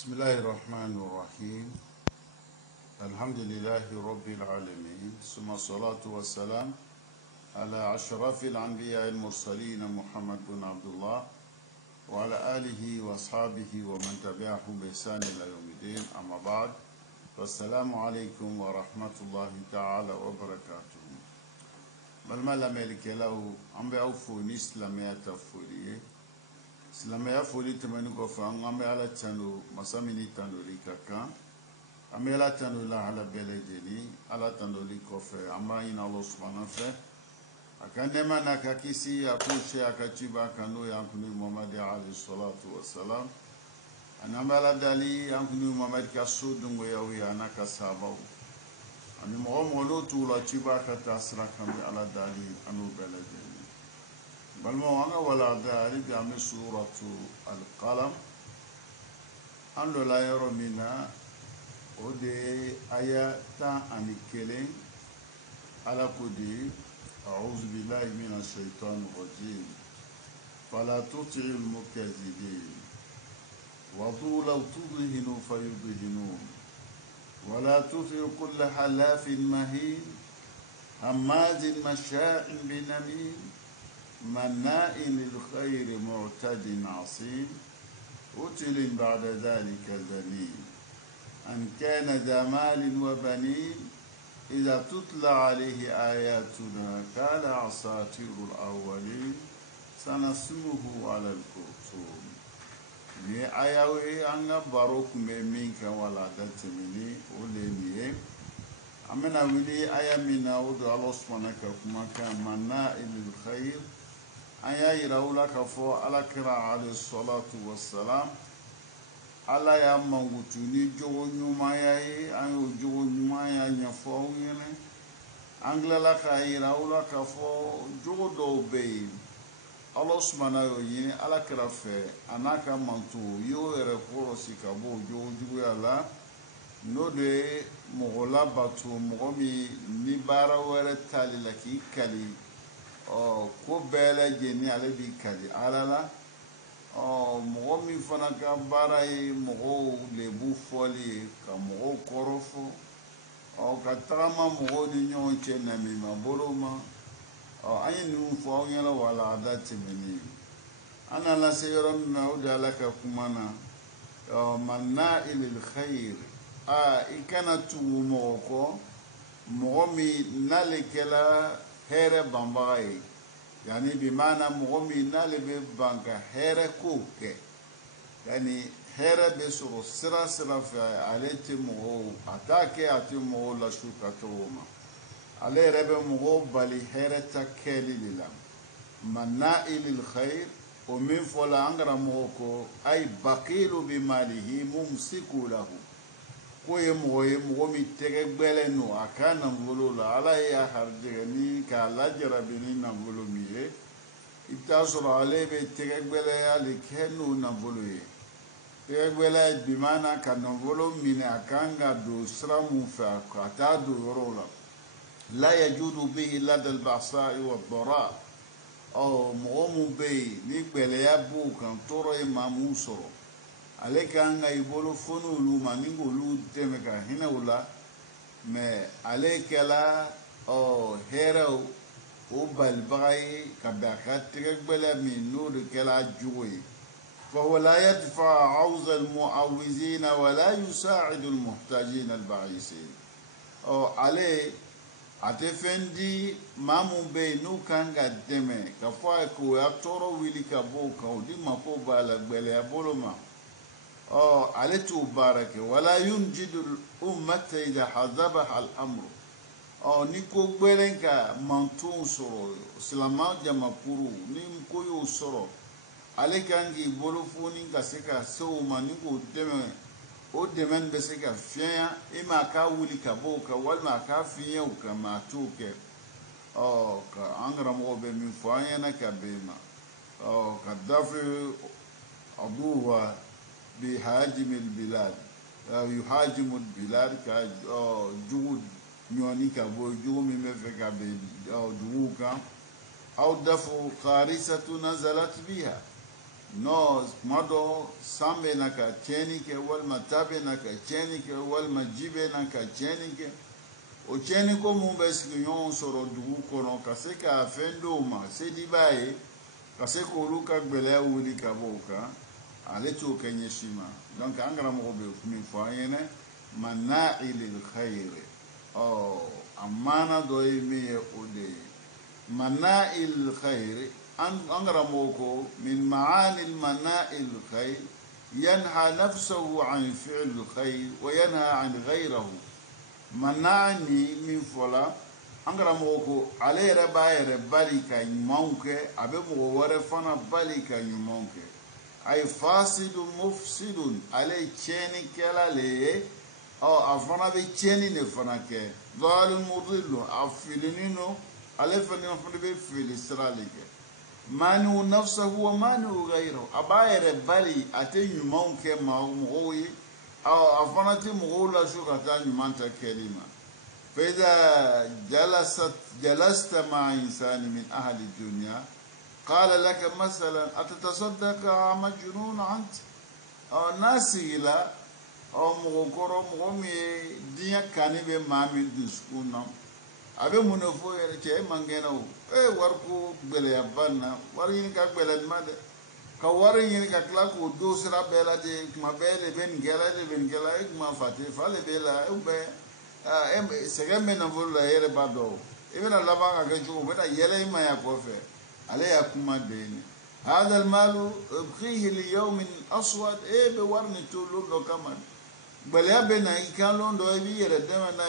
بسم الله الرحمن الرحيم. الحمد لله رب العالمين، ثم الصلاة والسلام على أشرف الأنبياء المرسلين محمد بن عبد الله وعلى آله وأصحابه ومن تبعهم بإحسان إلى يوم الدين. أما بعد، والسلام عليكم ورحمة الله تعالى وبركاته. بالمال ملك له أم بأوفوني إسلامية فوليه silamɛya foli tɛmɛni kɔfɛ an bɛ ala tanu masa min tanuli ka kan, an bɛ ala tanu la ala bɛɛ lajɛlen. Ala tanuli kɔfɛ an b'a ɲini Allah subhanahu fɛ a ka nɛɛma n'a ka kisi a k'o se a ka ciba kan n'o ye an kuni Muhamadu alayhi salatu wa salam, ani an bɛ ala dali an kuni Muhamadu ka so dungoyaw ye a n'a ka sahabaw, ani mɔgɔ mɔgɔ n'o t'u la ciba ka taa sira kan bɛ ala dali an n'o bɛɛ lajɛlen. balma anga wala dari jami suratu al-qalam ando la yoro mina ode ayata anikelen ala kudi a'udhu billahi minash shaitanir rajim fala tuti'il mukazzibin wa law tudhinu fayudhinun wa la tuti' kull halafin mahin hammazin masha'in binamin مناء للخير معتد عصيم أتل بعد ذلك زنيم أن كان ذا مال وبنين إذا تتلى عليه آياتنا قال أساطير الأولين سنسمه على الخرطوم ni ayawe anga barok me minka wala datemini olemiye amena wili ayamina udu Allah subhanahu wa ta'ala manna ilil khair aya yirawula ka fɔ ala kira alayhi salatu wassalam ala ya mangutu ni jogo ɲumanya ye an y'o jogo ɲumanya ɲɛfɔ aw ɲɛna an tilala ka yirawula ka fɔ jogo dɔw bɛ yen Allah subhanahu y'o ɲini ala kira fɛ a n'a ka manto y'o yɛrɛ kɔlɔsi ka bɔ o jogo juguya la n'o de ye mɔgɔ labato mɔgɔ min ni baara wɛrɛ tali la k'i kali ko bɛɛ lajɛlen ale b'i kali ala la mɔgɔ min fana ka baara ye mɔgɔw lebu fɔli ye ka mɔgɔw kɔrɔfɔ ka tagama mɔgɔw ni ɲɔgɔn cɛ namima bolo ma an ye ninnu fɔ aw ɲɛna wala a da tɛmɛnen an nana se yɔrɔ min na o de ala ka kuma na manna ilil khayr i kana tugu mɔgɔ kɔ mɔgɔ min n'ale kɛla hɛrɛ banbaga ye yani bi maana mɔgɔ min n'ale bɛ ban ka hɛrɛ ko kɛ yani hɛrɛ bɛ sɔrɔ sira fɛ ale tɛ mɔgɔw a t'a kɛ a tɛ mɔgɔw lasu ka cogo ma ale yɛrɛ bɛ mɔgɔw bali hɛrɛ ta kɛli de la manna ilil khayr o min fɔla an karamɔgɔ ko ay baqilu bi malihi mumsiku lahu ko ye mɔgɔ min tɛgɛ gbɛlɛn no a ka nafolo la ala ye a harijɛgɛ ni k'a lajarabi ni nafolo min ye i bɛ taa sɔrɔ ale bɛ tɛgɛ gbɛlɛya de kɛ n'o nafolo ye tɛgɛ gbɛlɛya bi maana ka nafolo minɛ a kan ka don sira mun fɛ ka taa don yɔrɔw la la yajudu bihi ladal ba'sa'i wa dara mɔgɔ mun bɛ yen ni gbɛlɛya b'o kan tɔɔrɔ ye maa mun sɔrɔ ale kan ka i bolo foni olu ma ni k'olu dɛmɛ ka hinɛ o la mɛ ale kɛla hɛrɛw o balibaga ye ka bɛn a ka tɛgɛ gbɛlɛ min n'o de kɛla jogo ye فهو لا يدفع عوز المعوزين ولا يساعد المحتاجين البائسين ale a tɛ fɛn di maa mun bɛ yen n'u kan ka dɛmɛ ka fɔ a ye k'o ya tɔɔrɔ wuli ka bɔ o kan o di mako b'a la gbɛlɛya bolo ma ale t'o baara kɛ wala yunjidul ummata idha hazabaha al-amru ni ko gbɛlɛn ka mantonw sɔrɔ silama jamakuru ni ko y'o sɔrɔ ale kan k'i bolo foni ka se ka se o ma ni k'o dɛmɛ o dɛmɛ bɛ se ka fiɲɛ i ma k'a wuli ka bɔ o kan walima a k'a fiɲɛ o kan mɛ a t'o kɛ ka an karamɔgɔ bɛ min fɔ an ɲɛna ka bɛn ma ka dafe abuwa بهاجم البلاد يهاجم البلاد كجود نيوني كابو جو ميمفك دوكا أو دفع خارسة نزلت بها no mado sambe na ka cheni ke wal matabe na ka cheni ke wal majibe na ka cheni ke o cheni ko mu besi yon soro dugu kono ka se ka fendo ma se di bae ka se ko lu ka gbele wuli ka boka ale to kenye shima donc angara mo be mi fo yene mana'il khair oh amana do mi ode mana'il khair angara mo ko min ma'ani al mana'il khair ينهى نفسه عن فعل الخير وينهى عن غيره manani min fola angara moko ale yɛrɛ b'a yɛrɛ bali ka ɲumanw kɛ a bɛ mɔgɔ wɛrɛ fana bali ka ɲumanw kɛ a ye fasidun mufsidun ale ye tiɲɛnikɛla le ye a fana bɛ tiɲɛni de fana kɛ zalimudillu a filinin don ale fana bɛ fili sira le kɛ maniu nafsahu wa maniu ghayrahu a b'a yɛrɛ bali a tɛ ɲumanw kɛ mɔgɔw ye أفنتي مغولة شو كتاني مانتا كلمة فإذا جلست مع إنسان من أهل الدنيا قال لك مثلا أتتصدق مجنون أنت أو ناسي لا أو مغوكورو مغومي ديا كاني بمامي دسكونا أبي منفو يرى مانجينو warku gbele yabanna wari ka gbele made ka wari yin ka kla ko do sira bela de kuma bele ben gela kuma fate fale bela ube segame na vola yere bado ibena laba ka jo bena yele ma ya kofe ale ya kuma deni هذا المال ابقيه ليوم اسود بورني تولو لو كمان بل يبنا كان لون دو يبي يردمنا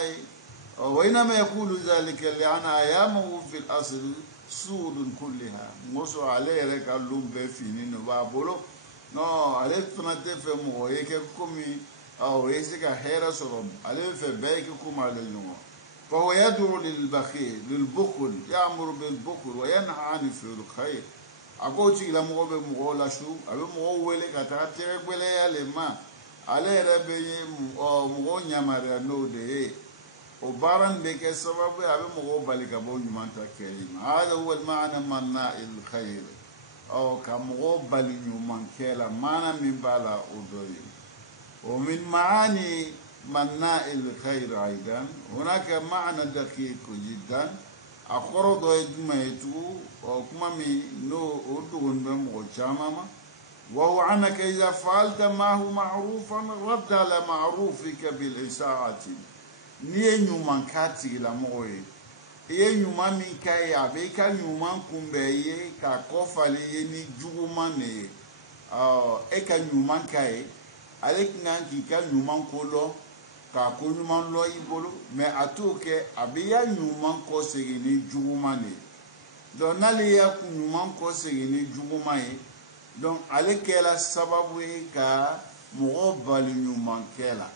وإنما يقول ذلك لأن أيامه في الأصل سود كلها موسو عليه رك اللوم بفينين وابولو no ale fana tɛ fɛ mɔgɔ ye kɛ komi o ye se ka hɛrɛ sɔrɔ ale bɛ fɛ bɛɛ kɛ komi ale ɲɔgɔn فهو يدعو للبخيل للبخل يأمر بالبخل وينهى عن فعل الخير ako tigila mɔgɔ bɛ mɔgɔw la su a bɛ mɔgɔw wele ka taga tɛgɛ gbɛlɛya le ma ale yɛrɛ bɛ mɔgɔw yamaruya n'o de ye o baara nin bɛ kɛ sababu ye a bɛ mɔgɔw bali ka bɔ ɲuman ta kɛli ma hada huwa al-ma'na mana'il khayr ka mɔgɔw bali ɲuman kɛ la maana min b'a la o dɔ ye o min ma'ani mana'il khayr aidan hunaka ma'na daqiq jiddan a kɔrɔ dɔ ye jumɛn ye tugun kuma min n'o o dogonin bɛ mɔgɔ caman ma وهو أنك إذا فعلت ما هو معروفا رد على معروفك بالإساءة نيه نيومان كاتي لا موي ye nyuma min kai abe ka nyuma kumbe ye ka kofale ye ni juguma ne e ka nyuma kai ale kinga ki ka nyuma kolo ka ko nyuma lo ibolo me atoke abe ya nyuma ko sege ni juguma ne don nale ya ku nyuma ko sege ni juguma ye donc ale kɛla sababu ye ka mɔgɔ bali ɲuman kɛla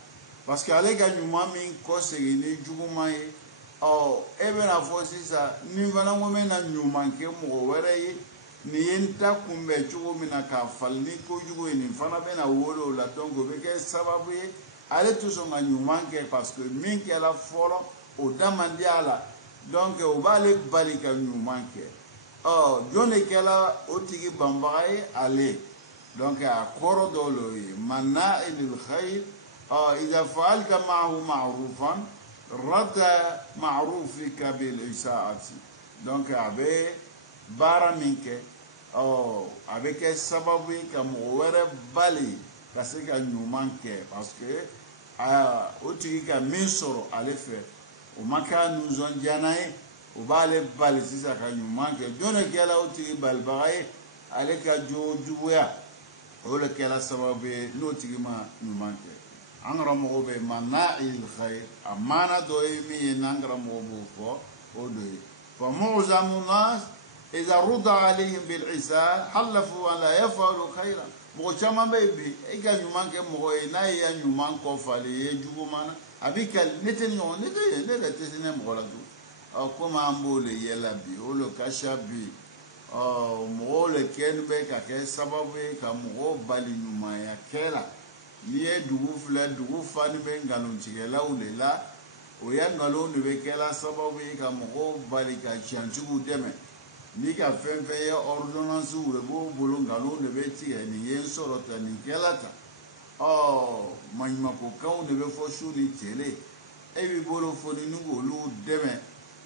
parce que ale ka ɲuman min kɔ segin ni juguman ye e bɛna fɔ sisan ni fana ko bɛ na ɲuman kɛ mɔgɔ wɛrɛ ye nin ye n ta kunbɛn cogo min na k'a fali ni kojugu ye nin fana bɛna wele o la donc o bɛ kɛ sababu ye ale tɛ sɔn ka ɲuman kɛ parce que min kɛla fɔlɔ o da man di a la donc o b'ale bali ka ɲuman kɛ jone kɛla o tigi banbaga ye ale donc a kɔrɔ dɔ lo ye mana'il khayr idha fa'alta ma'ahu ma'rufan radda ma'rufika bil isa'ati donc a bɛ baara min kɛ a bɛ kɛ sababu ye ka mɔgɔ wɛrɛ bali ka se ka ɲuman kɛ parce que o tigi ka min sɔrɔ ale fɛ o ma k'a nisɔndiya n'a ye o b'ale bali sisan ka ɲuman kɛ jɔn de kɛla o tigi balibaga ye ale ka jo juguya o de kɛla sababu ye n'o tigi ma ɲuman kɛ an karamɔgɔ bɛ mana'il khayr a maana dɔ ye min ye n'an karamɔgɔ b'o fɔ o do ye fa mu'zamu nas idha ruda alayhim bil isa halafu an la yaf'alu khayran mɔgɔ caman bɛ yen bi e ka ɲuman kɛ mɔgɔ ye n'a ye ya ɲuman kɔfale ye juguman na a bɛ kɛ ne tɛ ɲɔgɔn ne yɛrɛ tɛ se ne mɔgɔ la tugun comme an b'o le yɛlɛ bi o le ka ca bi mɔgɔw le kɛlen bɛ ka kɛ sababu ye ka mɔgɔw bali ɲumanya kɛ la n'i ye dugu filɛ dugu fani bɛ nkalontigɛlaw de la o ya nkalon de bɛ kɛla sababu ye ka mɔgɔw bali ka tiɲɛtigiw dɛmɛ ni ka fɛn fɛn ye ordonnance de b'o bolo nkalon de bɛ tigɛ nin ye n sɔrɔ tan nin kɛla tan maɲumankokanw de bɛ fɔ su ni tele e b'i bolo foni ni k'olu dɛmɛ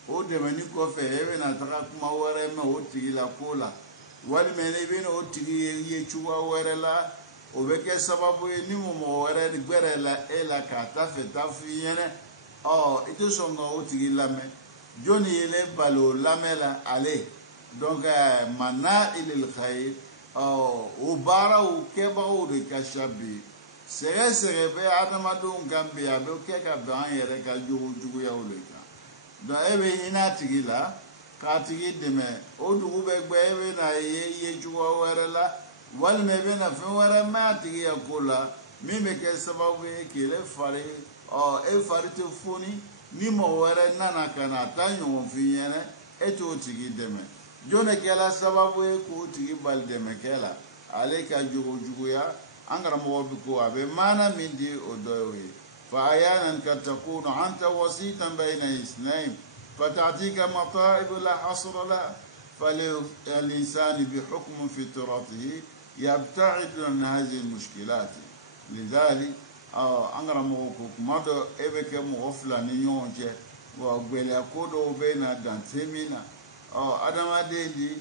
o dɛmɛni kɔfɛ e bɛna taga kuma wɛrɛ mɛn o tigi la ko la walima i bɛna o tigi ye cogoya wɛrɛ la o bɛ kɛ sababu ye ni mɔgɔ wɛrɛ gbɛrɛ la e la k'a ta fɛ taa f'i ɲɛna i tɛ sɔn ka o tigi lamɛn jɔnni ye ne bali o lamɛn la ale donc mana ilil khayr o baaraw kɛbagaw de ka ca bi sɛgɛsɛgɛ bɛ adamadenw kan bi a bɛ kɛ ka bɛn an yɛrɛ ka juguyaw de kan donc e bɛ hinɛ a tigi la k'a tigi dɛmɛ o dugu bɛ gbɛ e bɛna ye cogoya wɛrɛ la walima i bɛna fɛn wɛrɛ mɛn a tigi ya ko la min bɛ kɛ sababu ye k'ele fari e fari tɛ foni ni mɔgɔ wɛrɛ nana ka na a ta ɲɔgɔn f'i ɲɛna e t'o tigi dɛmɛ jɔn de kɛla sababu ye k'o tigi bali dɛmɛkɛ la ale ka juguya an karamɔgɔ bi ko a bɛ maana min di o dɔ ye fa ayanan ka takunu anta wasitan bayna isnayn فتعطيك مطائب لا حصر لها فالإنسان بحكم فطرته يبتعد عن هذه المشكلات لذلك أنغرا موكوك مدو إبك مغفلا نيونجة وقبل كودو بين دانتمينا أدما ديدي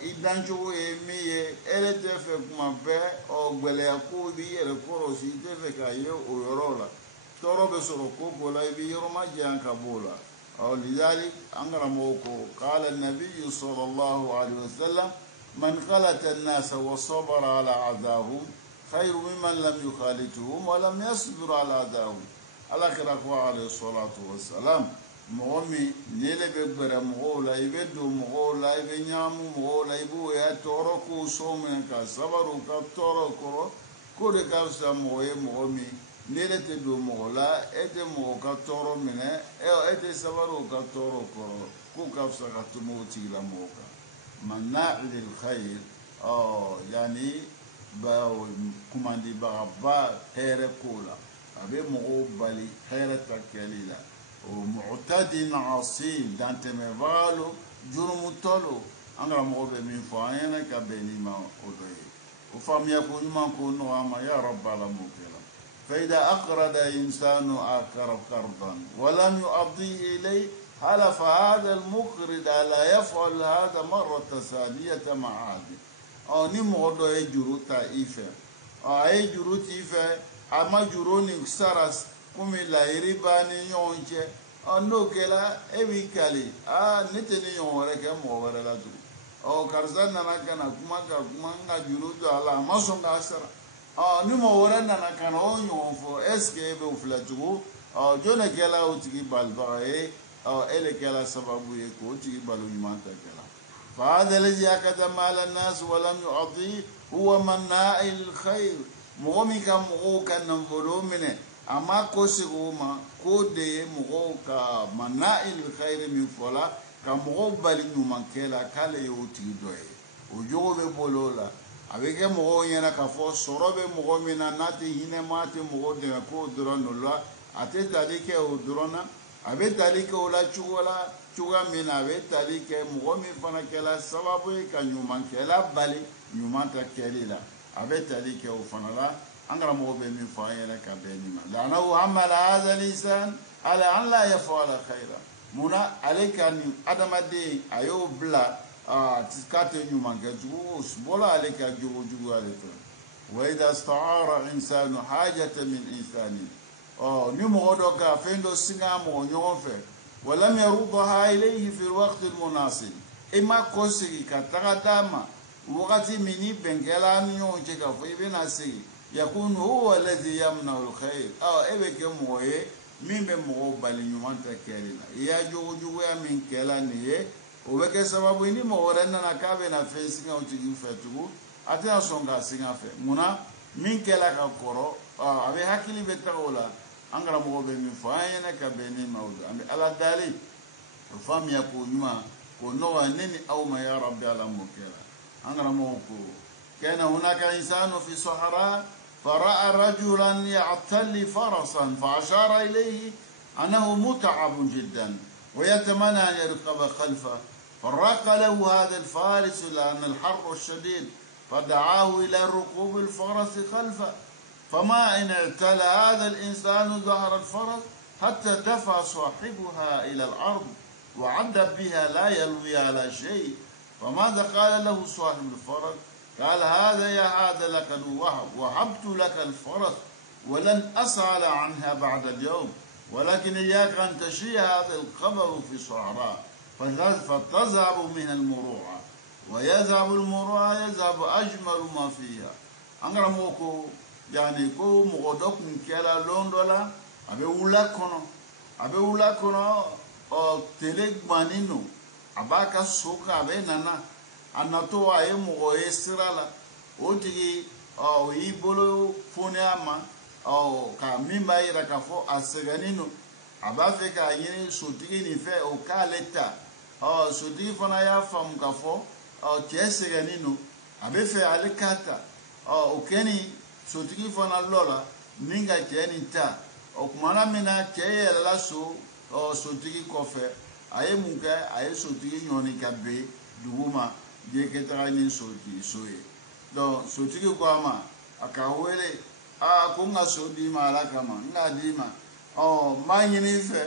idanjo emiye ele tefe kuma be ogbele akodi ere korosi tefe ka ye oyorola toro be soro kogola ibi yoroma janka bola لذلك أنغرموكو قال النبي صلى الله عليه وسلم من خلت الناس وصبر على عذاهم خير ممن لم يخالطهم ولم يصبر على عذاهم على كركوا عليه الصلاة والسلام مغمي نيلة بكبر مغولا يبدو مغولا يبنيام مغولا يبو يتوركو سومنكا صبروا كتوركو كل كافسا مغمي nele te do mɔgɔ la e tɛ mɔgɔ ka tɔɔrɔ minɛ e tɛ sababu ka tɔɔrɔ kɔrɔ k'o ka fisa ka tɛmɛ o tigila mɔgɔ kan mana'ilil khayr yani kumandibagaba hɛrɛ ko la a bɛ mɔgɔw bali hɛrɛ ta kɛli la o mu'tadin asim dantɛmɛbaga lo jurumutɔ lo an karamɔgɔ bɛ min fɔ an ɲɛna ka bɛn ni ma o dɔ ye o faamuya ko ɲuman ko nɔgɔya ma ya rabbal alamin. فإذا أقرض إنسان آخر قرضا ولم يؤضيه إليه حلف هذا المقرض لا يفعل هذا مرة ثانية مع هذا ni mɔgɔ dɔ ye juru ta i fɛ a ye juru t'i fɛ a ma juru ni sara komi laɲini b'a ni ɲɔgɔn cɛ n'o kɛla e b'i kali ne tɛ ni ɲɔgɔn wɛrɛ kɛ mɔgɔ wɛrɛ la tugun karisa nana ka na kuma ka kuma n ka juru to a la a ma sɔn k'a sara ni mɔgɔ wɛrɛ nana ka na o ɲɔgɔn fɔ est-ce que e bɛ o filɛ tugun jɔn de kɛla o tigi balibaga ye e de kɛla sababu ye k'o tigi balo ɲuman ta kɛla فهذا الذي أخذ مال الناس ولم يعطيه هو مناع الخير mɔgɔ min ka mɔgɔw ka nafolo minɛ a ma ko segi o ma k'o de ye mɔgɔw ka mana'il khayr min fɔla ka mɔgɔw bali ɲumankɛ la k'ale ye o tigi dɔ ye o jogo bɛ bolo o la a bɛ kɛ mɔgɔw ɲɛna k'a fɔ sɔrɔ bɛ mɔgɔ min na n'a tɛ hinɛ maa tɛ mɔgɔ dɛmɛ k'o dɔrɔn de la a tɛ tali kɛ o dɔrɔn na a bɛ tali kɛ o la cogoya min na a bɛ tali kɛ mɔgɔ min fana kɛla sababu ye ka ɲumankɛla bali ɲuman ta kɛli la a bɛ tali kɛ o fana la an karamɔgɔ bɛ min fɔ an yɛrɛ ka bɛn nin ma la'anahu hamala hadha al-insan ala an la yaf'ala khayran munna ale ka nin adamaden a y'o bila k'a tɛ ɲuman kɛ tugun o bɔla ale ka jogo ale fɛ wa idha ista'ara insanu hajatan min insani ni mɔgɔ dɔ ka fɛn dɔ singa mɔgɔ ɲɔgɔn fɛ walam yaruddaha ilayhi fi al-waqti al-munasib e ma ko segi ka taga d'a ma wagati min ni bɛnkɛla ni ɲɔgɔn cɛ k'a fɔ i bɛna segi yakunu huwa alladhi yamna'u al-khayr e bɛ kɛ mɔgɔ ye min bɛ mɔgɔw bali ɲuman ta kɛli la i y'a jogojuguya min kɛla nin ye o bɛ kɛ sababu ye ni mɔgɔ wɛrɛ nana k'a bɛna fɛn singa o tigi fɛ tugun a tɛna sɔn k'a singa fɛ munna min kɛla ka kɔrɔ a bɛ hakili bɛ taga o la an karamɔgɔ bɛ min fɔ an ɲɛna ka bɛn ni ma o don an bɛ ala dali o faamuya ko ɲuman ko nɔgɔya ne ni aw ma ya rabbi ala m'o kɛra an karamɔgɔ ko kana hunaka insanu fi sahara fara'a rajulan ya'talli farasan fa'ashara ilayhi annahu mut'abun jiddan ويتمنى أن يركب خلفه فرق له هذا الفارس لأن الحر الشديد فدعاه إلى ركوب الفرس خلفه. فما إن اعتلى هذا الإنسان ظهر الفرس حتى دفع صاحبها إلى الأرض وعد بها لا يلوي على شيء. فماذا قال له صاحب الفرس؟ قال هذا يا هذا لقد وهبت لك الفرس ولن أسأل عنها بعد اليوم، ولكن إياك أن تشيء هذا القبر في الصحراء فتذهب من المروعة، ويذهب المروعة يذهب أجمل ما فيها. أنغرا موكو يعني كو مغدوك نكيلا لوندولا أبي ولا كنو أو تلك مانينو أباكا سوكا أبي نانا أناتو أي مغوي سرالا أوتي أو يبولو فونياما أو كميمبا يركافو أسغانينو أبافيكا يني سوتيكي نفي أو كاليتا أو سوتيكي فانا يافام كافو أو تيسغانينو أبافي عليكاتا أو كني sotigi fana lola minga keni ta o kumana mina keye la so o sotigi kofe aye munke aye sotigi nyoni kabe duguma je ketara ni sotigi soye donc sotigi kwama akawele ko nga sodi mala kama nga dima o manyini fe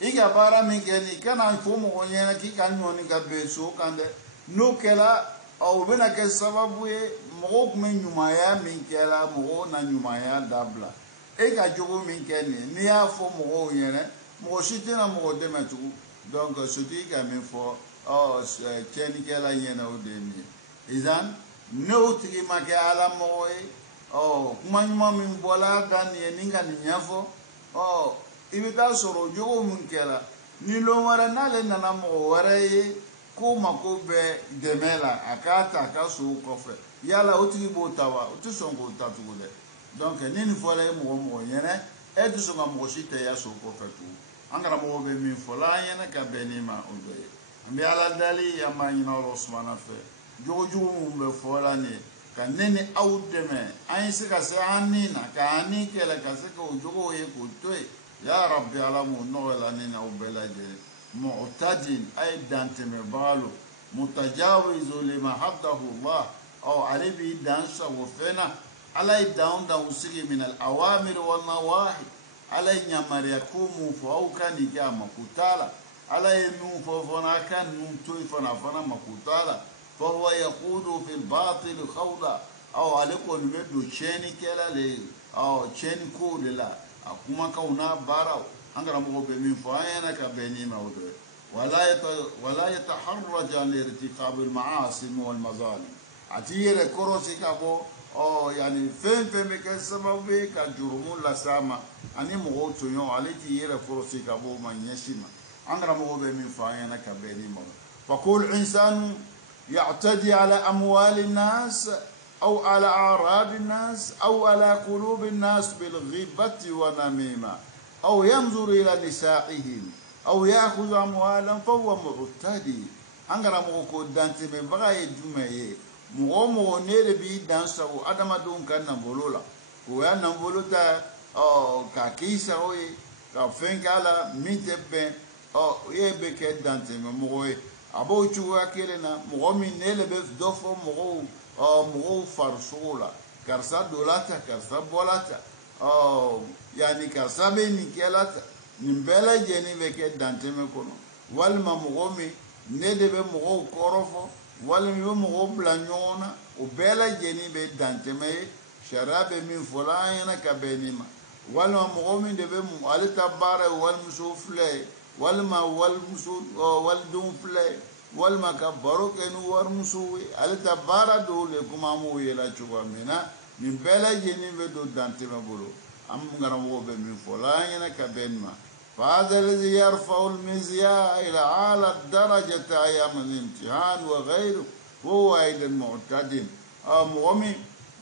iga bara mingeni kana fomo onyena kika nyoni kabe so kande no kela o bena ke sababu e mogo men nyumaya min kela mogo na nyumaya dabla e ka jogo min kene ni ya fo mogo yene mogo shitina mogo demetu donc soti ka min fo o cheni kela yene o demi izan no tigi make ala mogo e o kuma nyuma min bola dan ye ninga ni nyafo o ibita soro jogo min kela ni lo wara nale nana mogo wara ye ko mako be demela akata kaso kofe yala otigi botawa otisongo tatugude donc nini fola mo yene edu songa mo shite ya so kofe tu angara mo be min fola yene ka benima odoye ambi ala dali ya manyina osmana fe jojo mo be fola ni ka nene awdeme ayise ka se anina ka ani kele ka se ko jogo ye ko toy ya rabbi ala mo no la nene obelaje معتد أي دانتم بالو متجاوز لما حده الله أو عليه بيدانس وفنا على داون وسيل من الأوامر والنواهي على نمر يقوم فوقا نجام كتالا على نوم فوقنا كان نوم توي فنا مكتالا فهو يقود في الباطل خوضا أو عليكم نمدو تشيني كلا لي أو تشيني كود لا أكما كونا باراو angara mo be min fo ayana ka be ni mawdo wala yataharraj an irtiqab al ma'asi wal mazalim atiyere korosi ka bo o yani fen me ka sababu ka jurumu la sama ani mo to yo aliti yere korosi ka bo man yashima angara mo be min fo ayana ka be ni mawdo fa kul insan ya'tadi ala amwal an-nas أو على أعراض الناس أو على قلوب الناس بالغيبة ونميمة أو ينظر إلى نسائهم أو يأخذ أموالا فهو معتدي أنغرا موكو دانتي من بغاية جمعي مغو نير بي دانسو أدما دون كان نمبولولا ويا نمبولوتا أو كاكيسا وي كافين كالا ميتبين أو يبكي دانتي من مغوي أبو تشوى كيلنا مغو من نير بي دوفو مغو فرسولا كارسا دولاتا كارسا بولاتا yani ka sabe ni kelata nimbela jeni veke danteme kono walma mogomi ne debe mogo korofo walma mogo blanyona o bela jeni be danteme sharabe min fulana ka benima walma mogomi debe mo alita bara walma sufle walma walmusu waldum fle walma ka baroke nu warmusu alita bara dole kuma mo yela chuwa mina nimbela jeni be do danteme bolo am ngarawo be min folanya ka benma فهذا الذي يرفع المزياء إلى أعلى الدرجة أيام الامتحان وغيره هو أيضا معتدل مغمي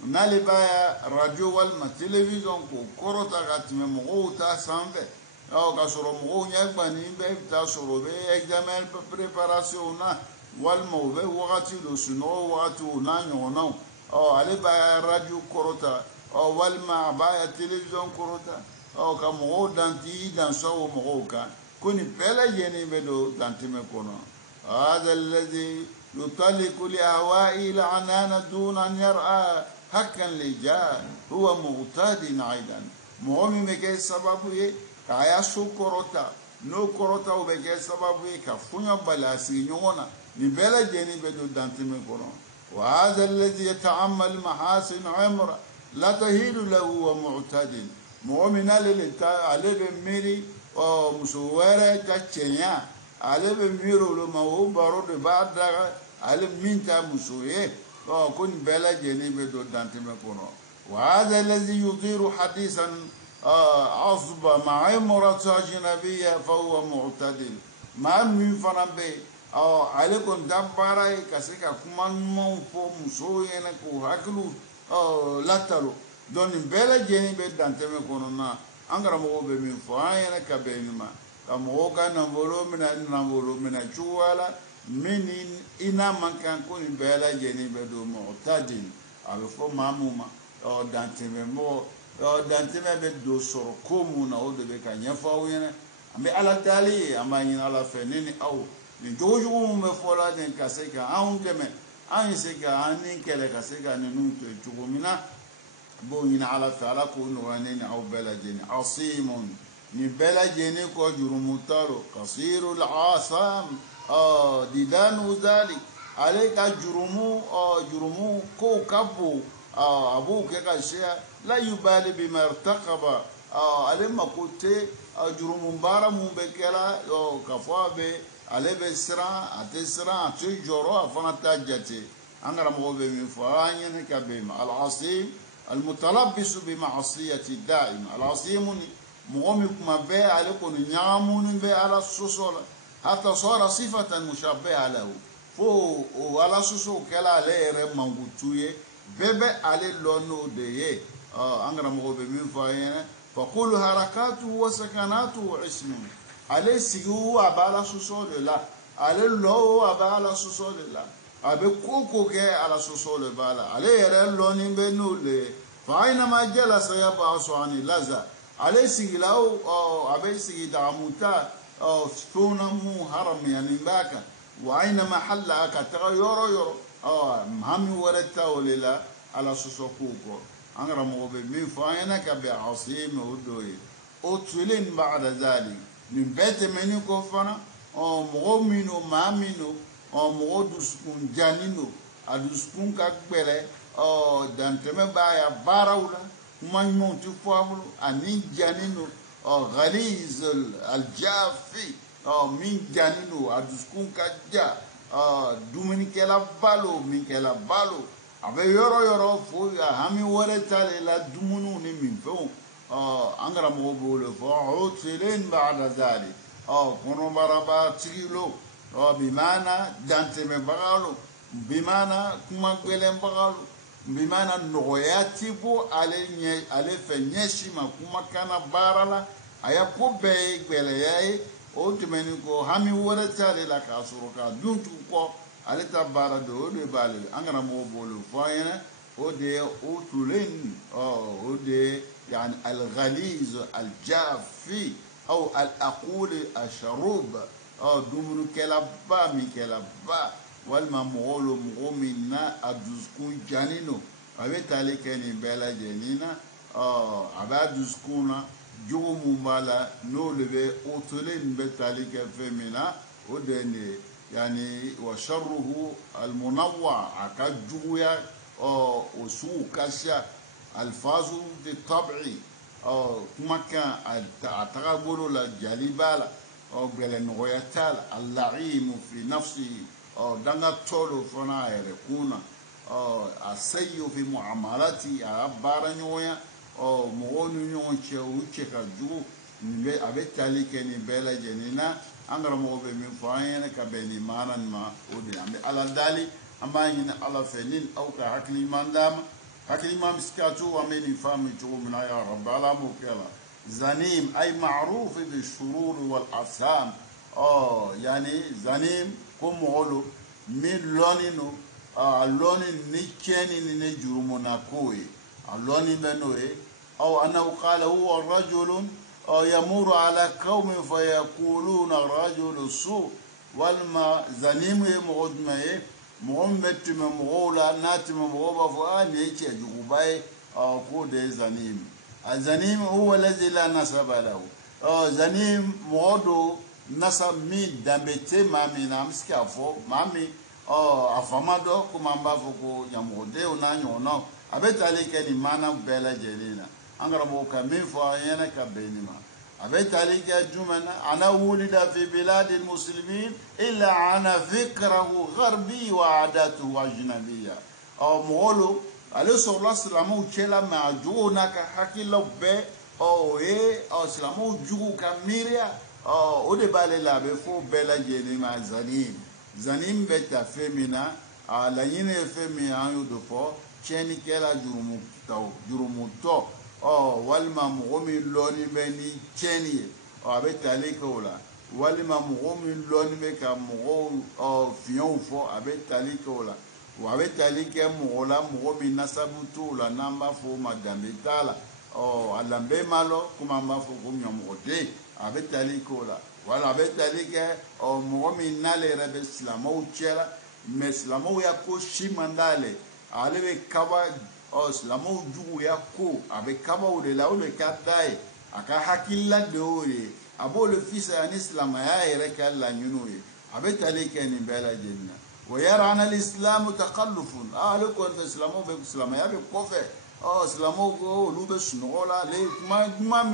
نالبايا راديو والما تلفزيون كوروتا كاتمي مغوتا سانفي أو كسرو مغو نيكباني بي تاسرو بي إكزامل بريباراسيونا والما بي وغاتي لو سنو وغاتي ونانيونو أو عليبايا راديو كوروتا أو والما بايا تلفزيون كوروتا o ka mo danti dan so mo ka kuni pela yeni be do danti me kono هذا الذي يطلق لأهوائه العنان دون أن يرأى حقا لجاه هو معتاد أيضا مؤمن بكي سببه كايا سكرتا نو كرتا وبكي سببه كفنيا بلاسي نيونا نبلا جيني بدو دانتمي كورون وهذا الذي يتعمل محاسن عمره لا تهيل له ومعتاد مؤمن على بميري مسوره تشينيا على بميرو لما هو بارود بعد على مينتا مسويه كن بلا جيني بدو دانتمي كورون وهذا الذي يطير حديثا عصبة مع امرأة أجنبية فهو معتدل مع من فرنبي عليكم دبارة كسيكا كمان مو مسوينا كو هكلو لاتلو دون بلا جيني بدانتمي كورونا أنغرا مو بمن فاينا كبينما كمو كان نمولو من جوالا من إنا من كان كون بلا جيني بدو معتدل ألفو ماموما danteme mo danteme be do soro komu na o de be ka nyefa o yene ambe ala tali amba yin ala fenini au ni jojo mo me fola den kaseka an deme an seka an kele kaseka ne nun to jugumina bo yin ala taala ko no waneni au bela jeni asimun ni bela jeni ko jurumutaro kasirul asam didanu zalik alayka jurumu ko kabo أبوك كاشيا لا يبالي بما ارتقب علم كوتي جرم مبارا مبكلا كفوا به على بسرا أتسرا تجورا فنتاجتي أنا رموا بمن فاين كبيم العصيم المتلبس بمعصية الدائم العصيم مغمك ما به عليكم نعمون به على السوسول حتى صار صفة مشابهة له فو ولا سوسو كلا عليه رمانغوتويه bebe ale lono de ye angara mo be min fa yene fa qul harakatu wa sakanatu ismun ale sigu abala suso de la ale lo abala suso de la abe koko ke ala suso le bala ale yere loni be no le fa aina ma jala sayaba asani laza ale sigila abe sigida amuta funa mu haram yani baka wa aina mahalla ka yoro mami warata olela ala sosokuko angara mo be mi faena ka be asim odoye o tulen ba'da zali min bete meni ko fana o mo mino mamino o mo duskun janino aduskun ka gbere o danteme baya barawla man mo tu fawlu ani janino o ghaliz al jafi o min janino aduskun ka ja dumuni kela balo min kela balo abe yoro fo ya hami wore tale la dumunu ni min fo angara mo bolo fo o telen ba'da zali kono baraba tigilo bimana dante me bagalo bimana kuma gbelen bagalo bimana noyati bo ale fe nyeshima kuma kana barala aya ko be gbele yayi o tumeni ko hami wore tale la ka suru ka duntu ko ale ta bara do de bale angara mo bolo fayena o de o tulen o de yani al ghaliz al jafi او الاقول الشروب dumunu kela ba mi kela ba walma mogolo mogomina adusku janino abe tale keni bela jenina aba duskuna jogo mumbala no lebe otole mbe tale ke femina odene yani wa sharruhu almunawwa akajuya usu kasha alfazu de tab'i kuma kan atagabolo la jalibala gbele nogoyatal al-la'im fi nafsihi danga tolo fana yere kuna asayyu fi muamalati abara nyoya mogonu nyonche uche ka jugu mbe abetali keni bela jenina angara mo be min faayene ka beni manan ma odi ambe ala dali amani ala fenin au ka hakli mandam hakli mam skatu wa meni fami jumna ya rabb ala mukela زنيم أي معروف بالشرور والأثام يعني زنيم كم غلو من لونينو لونين نيكيني نجرمنا كوي لونين بنوي أو أنه قال هو الرجل يمر على قوم فيقولون رجل سوء walma zanim ye mɔgɔ jumɛn ye mɔgɔ min bɛ tɛmɛ mɔgɔw la n'a tɛmɛ mɔgɔw b'a fɔ nin ye cɛjuguba ye k'o de ye zanim a zanim huwa allazi la nasaba lahu zanim mɔgɔ do nasab min danbe tɛ maa min na an bɛ se k'a fɔ maa min a fama dɔ komi an b'a fɔ ko ɲamɔgɔdenw n'a ɲɔgɔnnaw a bɛ tali kɛ nin maana bɛɛ lajɛlen na an karamɔgɔ ka min fɔ an ɲɛna ka bɛn nin ma a bɛ tali kɛ jumɛn na ana wulida fi biladi muslimin illa ana fikrahu gharbi wa adatuhu ajnabiya mɔgɔ lo ale sɔrɔla silamɛw cɛla mɛ a jogow n'a ka hakililaw bɛɛ o ye silamɛw juguw ka miiriya o de b'ale la a bɛ fɔ bɛɛ lajɛlen ma zanim bɛ ta fɛn min na a laɲini ye fɛn min an y'o de fɔ tiɲɛnikɛla jurumutɔ walima mɔgɔ min lɔɔni bɛ ni tiɲɛni ye a bɛ tali kɛ o la walima mɔgɔ min lɔɔni bɛ ka mɔgɔw fiɲɛw fɔ a bɛ tali kɛ o la wa a bɛ tali kɛ mɔgɔ la mɔgɔ min nasabu t'o la n'an b'a fɔ o ma danbe t'a la a danbe ma lɔ komi an b'a fɔ ko ɲɔmɔgɔden a bɛ tali kɛ o la wala a bɛ tali kɛ mɔgɔ min n'ale yɛrɛ bɛ silamɛw cɛla mɛ silamɛw ya ko si man d'ale ale bɛ kaba silamɛw juguya ko a bɛ kabaw de la o de ka d'a ye a ka hakilila de y'o ye a b'o le fisaya ni silamɛya yɛrɛ ka laɲiniw ye a bɛ tali kɛ nin bɛɛ lajɛlen na wa yara anna al-islamu takallufun ale kɔni fɛ silamɛw bɛ silamɛya bɛ kɔfɛ silamɛw ko olu bɛ sunɔgɔ la ale kuma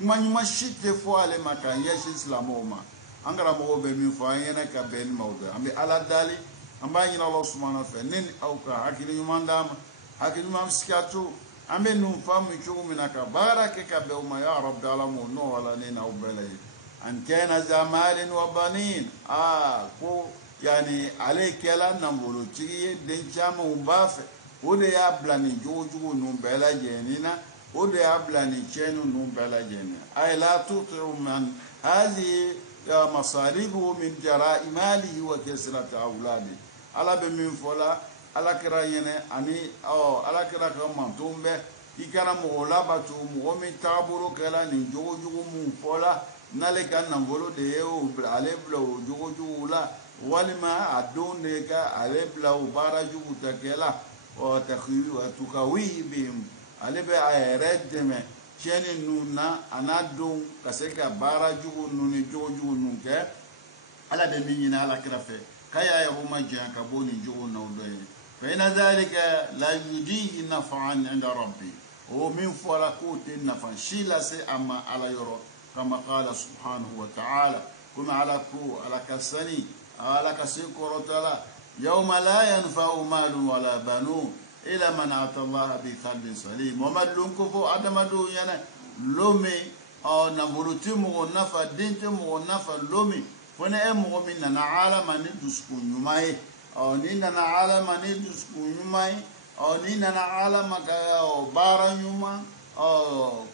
ɲuman si tɛ fɔ ale ma k'a ɲɛsin silamɛw ma an karamɔgɔw bɛ min fɔ an ɲɛna ka bɛn ni maaw bɛɛ an bɛ ala dali an b'a ɲini Alahu subhanahu wa fɛ ne ni aw ka hakili ɲuman d'a ma hakili ɲuman bɛ se ka to an bɛ ninnu faamu cogo min na ka baara kɛ ka bɛn o ma ya rabbi ala m'o nɔ wala ne n'aw bɛɛ lajɛlen an kana za malin wa banin ko yani ale kɛla nafolotigi ye den camanw b'a fɛ o de y'a bila nin jogojugu ninnu bɛɛ lajɛlen na o de y'a bila nin tiɲɛni ninnu bɛɛ lajɛlen na ay la tuti'u man hazihi masalibuhu min jara'i malihi wa kasrati awladihi ala bɛ min fɔ la alakira ɲɛnɛ ani alakira ka mantonw bɛ i kana mɔgɔ labato mɔgɔ min taabolo kɛla nin jogojugu mun fɔla n'ale ka nafolo de ye ale bila o jogojugu la walima a don de ka ale bila o baara jugu ta kɛla tukawihi bihim ale bɛ a yɛrɛ dɛmɛ tiɲɛni ninnu na a n'a denw ka se ka baara jugu ninnu ni jogojugu ninnu kɛ ala bɛ min ɲini alakira fɛ k'a y'a yɛrɛ ma janya ka bɔ nin jogo n'o dɔ ye فإن ذلك لا يجديه نفعا عند ربي ومن فلكوت النفع شيلا سي أما على يرى كما قال سبحانه وتعالى كما على كو على كسني على كسيكور تعالى يوم لا ينفع مال ولا بنون إلى من أتى الله بقلب سليم ومن لنكفو عدم دو يعني لومي نبولتي مغو نفع دينتي مغو نفع لومي فنأي مغو مننا عالم ندسكو نمائي ni nana alama ni dusukun ɲuman ye ni nana alama ka baara ɲuman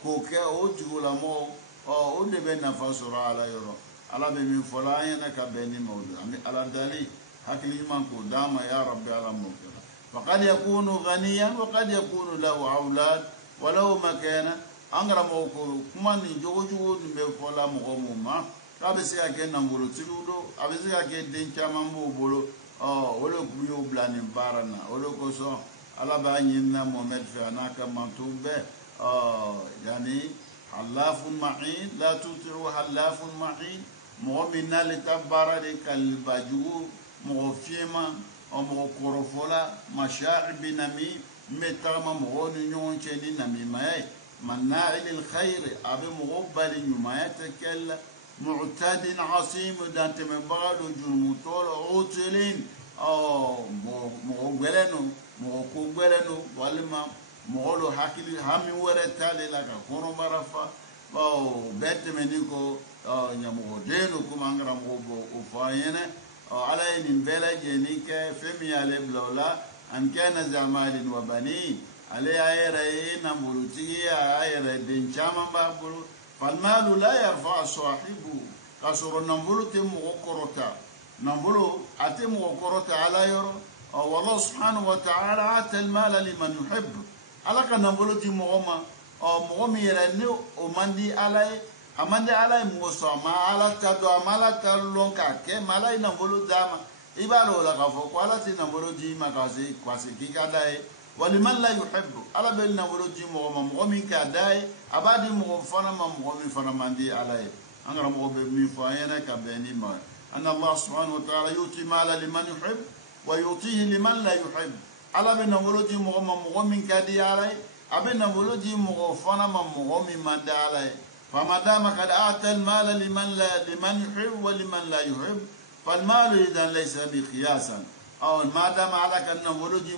k'o kɛ o tigilamɔgɔ o de bɛ nafa sɔrɔ ala yɔrɔ ala bɛ min fɔ la an ɲɛna ka bɛn ni maaw de an bɛ ala dali hakili ɲuman k'o d'a ma ya rabbi ala m'o kɛ faqad yakunu ghaniyan wa qad yakunu lahu awlad walaw makana an karamɔgɔ ko kuma nin jogojugu nin bɛ fɔ la mɔgɔ mun ma k'a bɛ se ka kɛ nafolotigiw don a bɛ se ka kɛ den caman b'o bolo olu kun y'o bila nin baara na olu kosɔn ala b'a ɲinina Muhamɛd fɛ a n'a ka mantonw bɛɛ yani halafun mahin la tuti'u halafun mahin mɔgɔ min n'ale ta baara de kalibajugu mɔgɔ fiɲɛma mɔgɔ kɔrɔfɔla masha'i binami n bɛ tagama mɔgɔw ni ɲɔgɔn cɛ ni namimaya ye manna'il lil khayr a bɛ mɔgɔw bali ɲumanya tɛ kɛli la mu'tadin asim dantɛmɛbaga do jurumutɔ la utilin mɔgɔ gwɛlɛn do mɔgɔ ko gwɛlɛn do walima mɔgɔ do hakili hami wɛrɛ t'ale la ka kɔnɔbara fa bɛɛ tɛmɛni kɔ ɲamɔgɔden do komi an karamɔgɔ bɔ o fɔ an ɲɛnɛ ala ye nin bɛɛ lajɛlen kɛ fɛn min y'ale bila o la an kana za malin wa banin ale y'a yɛrɛ ye nafolotigi ye a y'a yɛrɛ den caman b'a bolo falmalu la yarfa sahibu k'a sɔrɔ nafolo tɛ mɔgɔ kɔrɔta nafolo a tɛ mɔgɔ kɔrɔta ala yɔrɔ wallahu subhanahu wa ta'ala ata al-mala liman yuhibbu ala ka nafolo di mɔgɔ ma mɔgɔ min yɛrɛ ni o man di ala ye amande ala muso ma ala ta do amala ta lon ka ke mala ina bolo dama ibalo la ka fo ko ala ti na bolo di ma ka se kwase ki ka dai waliman la yuhibbu ala bel na bolo di mo mo min ka dai abadi mo fana ma mo min fana mandi ala e angara mo be mi fo yana ka beni ma anna allah subhanahu wa ta'ala yuti mala liman yuhib wa yutihi liman la yuhib ala be na bolo di mo min ka di ala e abena bolo di mo fana ma mo min mandi ala e فما دام قد أعطى المال لمن يحب ولمن لا يحب فالمال إذا ليس بقياسا أو ما دام على كأن نولدي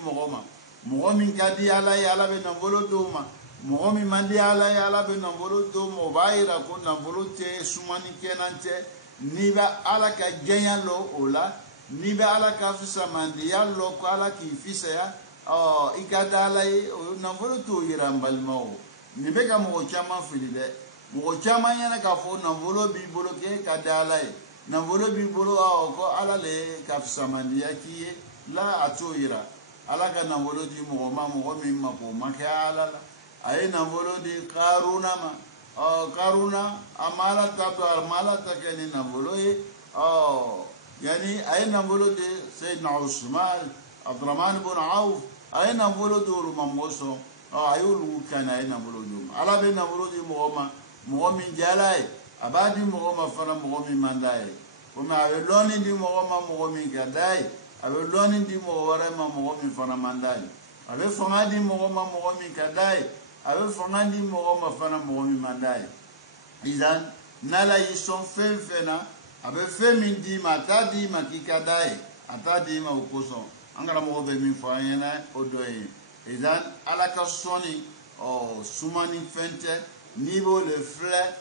مغومين كدي على بن نولدوما مغومين من دي على بن نولدوما وبايرا كون نولدتي سماني كنانتي نيبا على كجيان لو أولا نيبا على كافسا من دي لو كالا كيفيسا أو إكادا على نولدتو يرامبال مو نيبا مغو كاما فيلي mo chama yana ka fo na volo bi bolo ke ka dalai na volo bi bolo ko ala le ka fsamandia ki la atoira ala ka na volo di mo mi ma ko ma ka ala ay na volo di qaruna ma qaruna amala ta to amala ta ke ni na volo yani ay na volo di sayyidina usman abdurrahman ibn auf ay na volo do ma moso ayulu kana ay na volo do ala be na volo di mo mogomin jalai abadi mogoma fana mogomin mandai kuma abe loni di mogoma mogomin gadai abe loni di mogora ma mogomin fana mandai abe fanga di mogoma mogomin gadai abe fanga di mogoma fana mogomin mandai idan nala yison fena abe femin di mata di makikadai atadi ma ukoso angara mogobe min fayena odoyi idan alaka soni sumani fente niveau le frère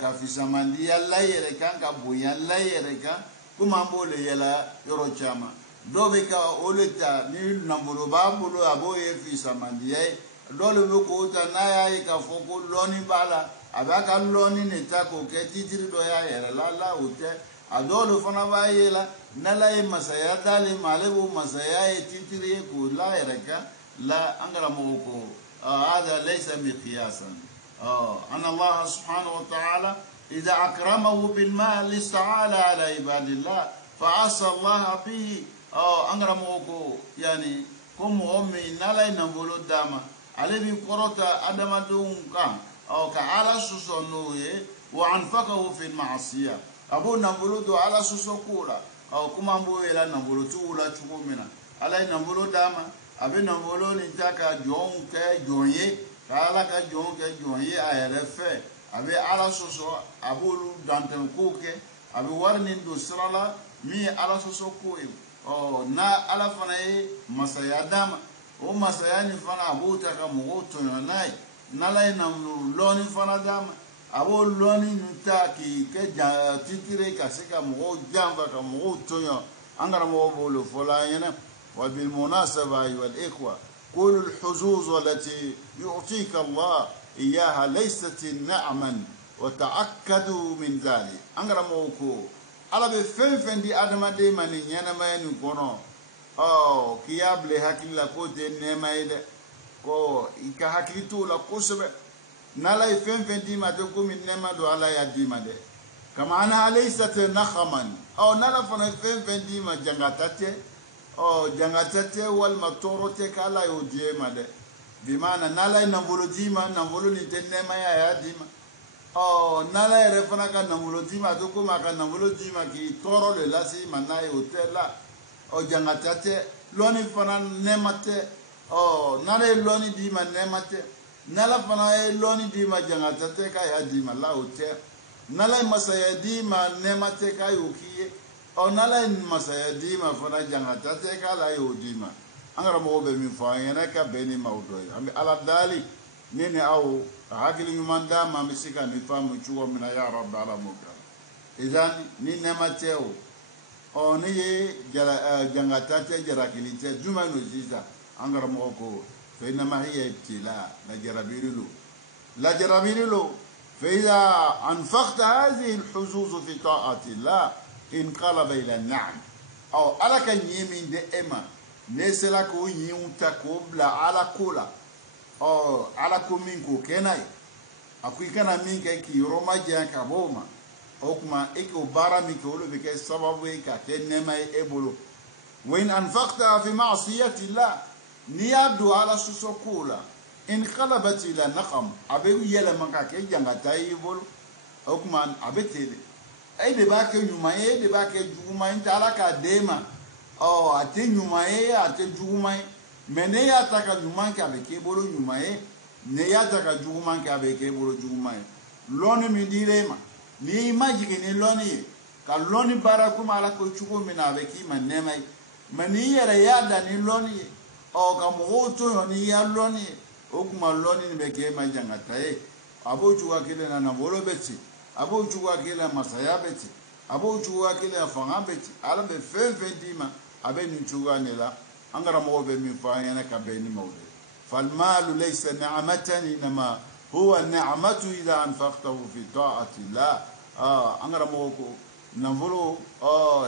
ka fisamandi yalla yere kan ka boya la yere kan kuma bo le yela yoro chama dobe ka oleta ni nambolo ba bolo aboye fisamandi ye dole be ko ta na ya ka foko loni bala abaka loni ne ta ko ke titiri do ya yere la ote adolo fana ba yela nala e masaya dale malebo masaya e titiri ko la yere ka la angara mo ko hada laysa miqyasan أن الله سبحانه وتعالى إذا أكرمه بالمال استعال على عباد الله فعسى الله به أنغرموكو يعني كم أمي نالا نبولو داما علي بقرطة أدما دونكا كعلى سوسونوه وأنفقه في المعصية أبو نبولو دو على سوسوكولا كما أبو إلا نبولو تولا تشومنا علي نبولو داما أبي نبولو نتاكا جون كجونيه kala ka jonye ayere fe abe ala soso abulu danten koke abe warni do srala mi ala soso koe na ala fana e masaya dama o masaya ni fana abuta ka mo to nai nala ina loni fana dama abo loni nta ki ke titire ka seka mo jamba ka mo to yo angara mo bolo fola yana wa bil munasaba wal ikhwa كل الحظوظ التي يعطيك الله إياها ليست نعما وتأكدوا من ذلك أنغرا موكو على بفن دي آدم دي ماني نيانا ما ينكونو كياب لي هكي لكو دي نيما يدي كو إيكا هكي تو لكو سبه نالا يفن دي ما تكو من نيما دو على يدي ما دي كما أنها ليست نخما نالا فن دي ما جنغتاتي jangatete wal matorote kala yo diema de bimana nala nambolo dima nambolo ni tenema ya dima nala refana ka nambolo dima to ko maka nambolo dima ki toro le lasi manai hotela jangatete loni fana nemate nala loni dima nemate nala fana loni dima jangatete ka ya dima la hotel nala masaya dima nemate ka yo kiye nala masaya dima fana jangata te kala yo dima angara mo be mi fa yana ka beni mawdo ambi ala dali nene aw hakili yumanda ma misika ni famu chuwa mina ya rabb ala mukra idan ni nemateo ni jangata te jarakilite juma no ziza angara mo ko fa inna ma hiya ibtila la jarabirilu fa idha anfaqta hadhihi alhuzuz fi ta'ati Allah انقلب الى النعم على كان يمين دي اما نسلا كو ينتا كوبلا على كولا على كومينكو كناي akuikana min ke ki roma jan ka boma o kuma iko bara mi ko lo be ke sababu ka ke nema e bolo وإن أنفقتها في معصية الله نيادو على سوسوكولا انقلبت إلى نقم أبي يلا مكاكي جانغتاي بول أو كمان أبي تيلي أي دباك يوماي دباك جوماي تعالى كديما أو أتي يوماي أتي جوماي مني أتاك يوماي كابيكي بولو يوماي نيا أتاك جوماي كابيكي بولو جوماي لوني مديرما ني ماجيكي لوني كالوني باراكم على كوتشوكو من أبيكي من نماي mani yere yada ni loni o ka mo to ni ya loni o kuma loni ni beke ma jangata e abo juwa kile na bolo beti abo juwa kile masaya beti abo juwa kile afanga beti ala be fe dima abe ni juwa ne la angara mo be mi fa yana ka be ni mawde fal mal laysa ni'matan inma huwa ni'matu idha anfaqtahu fi ta'ati la angara mo ko na volo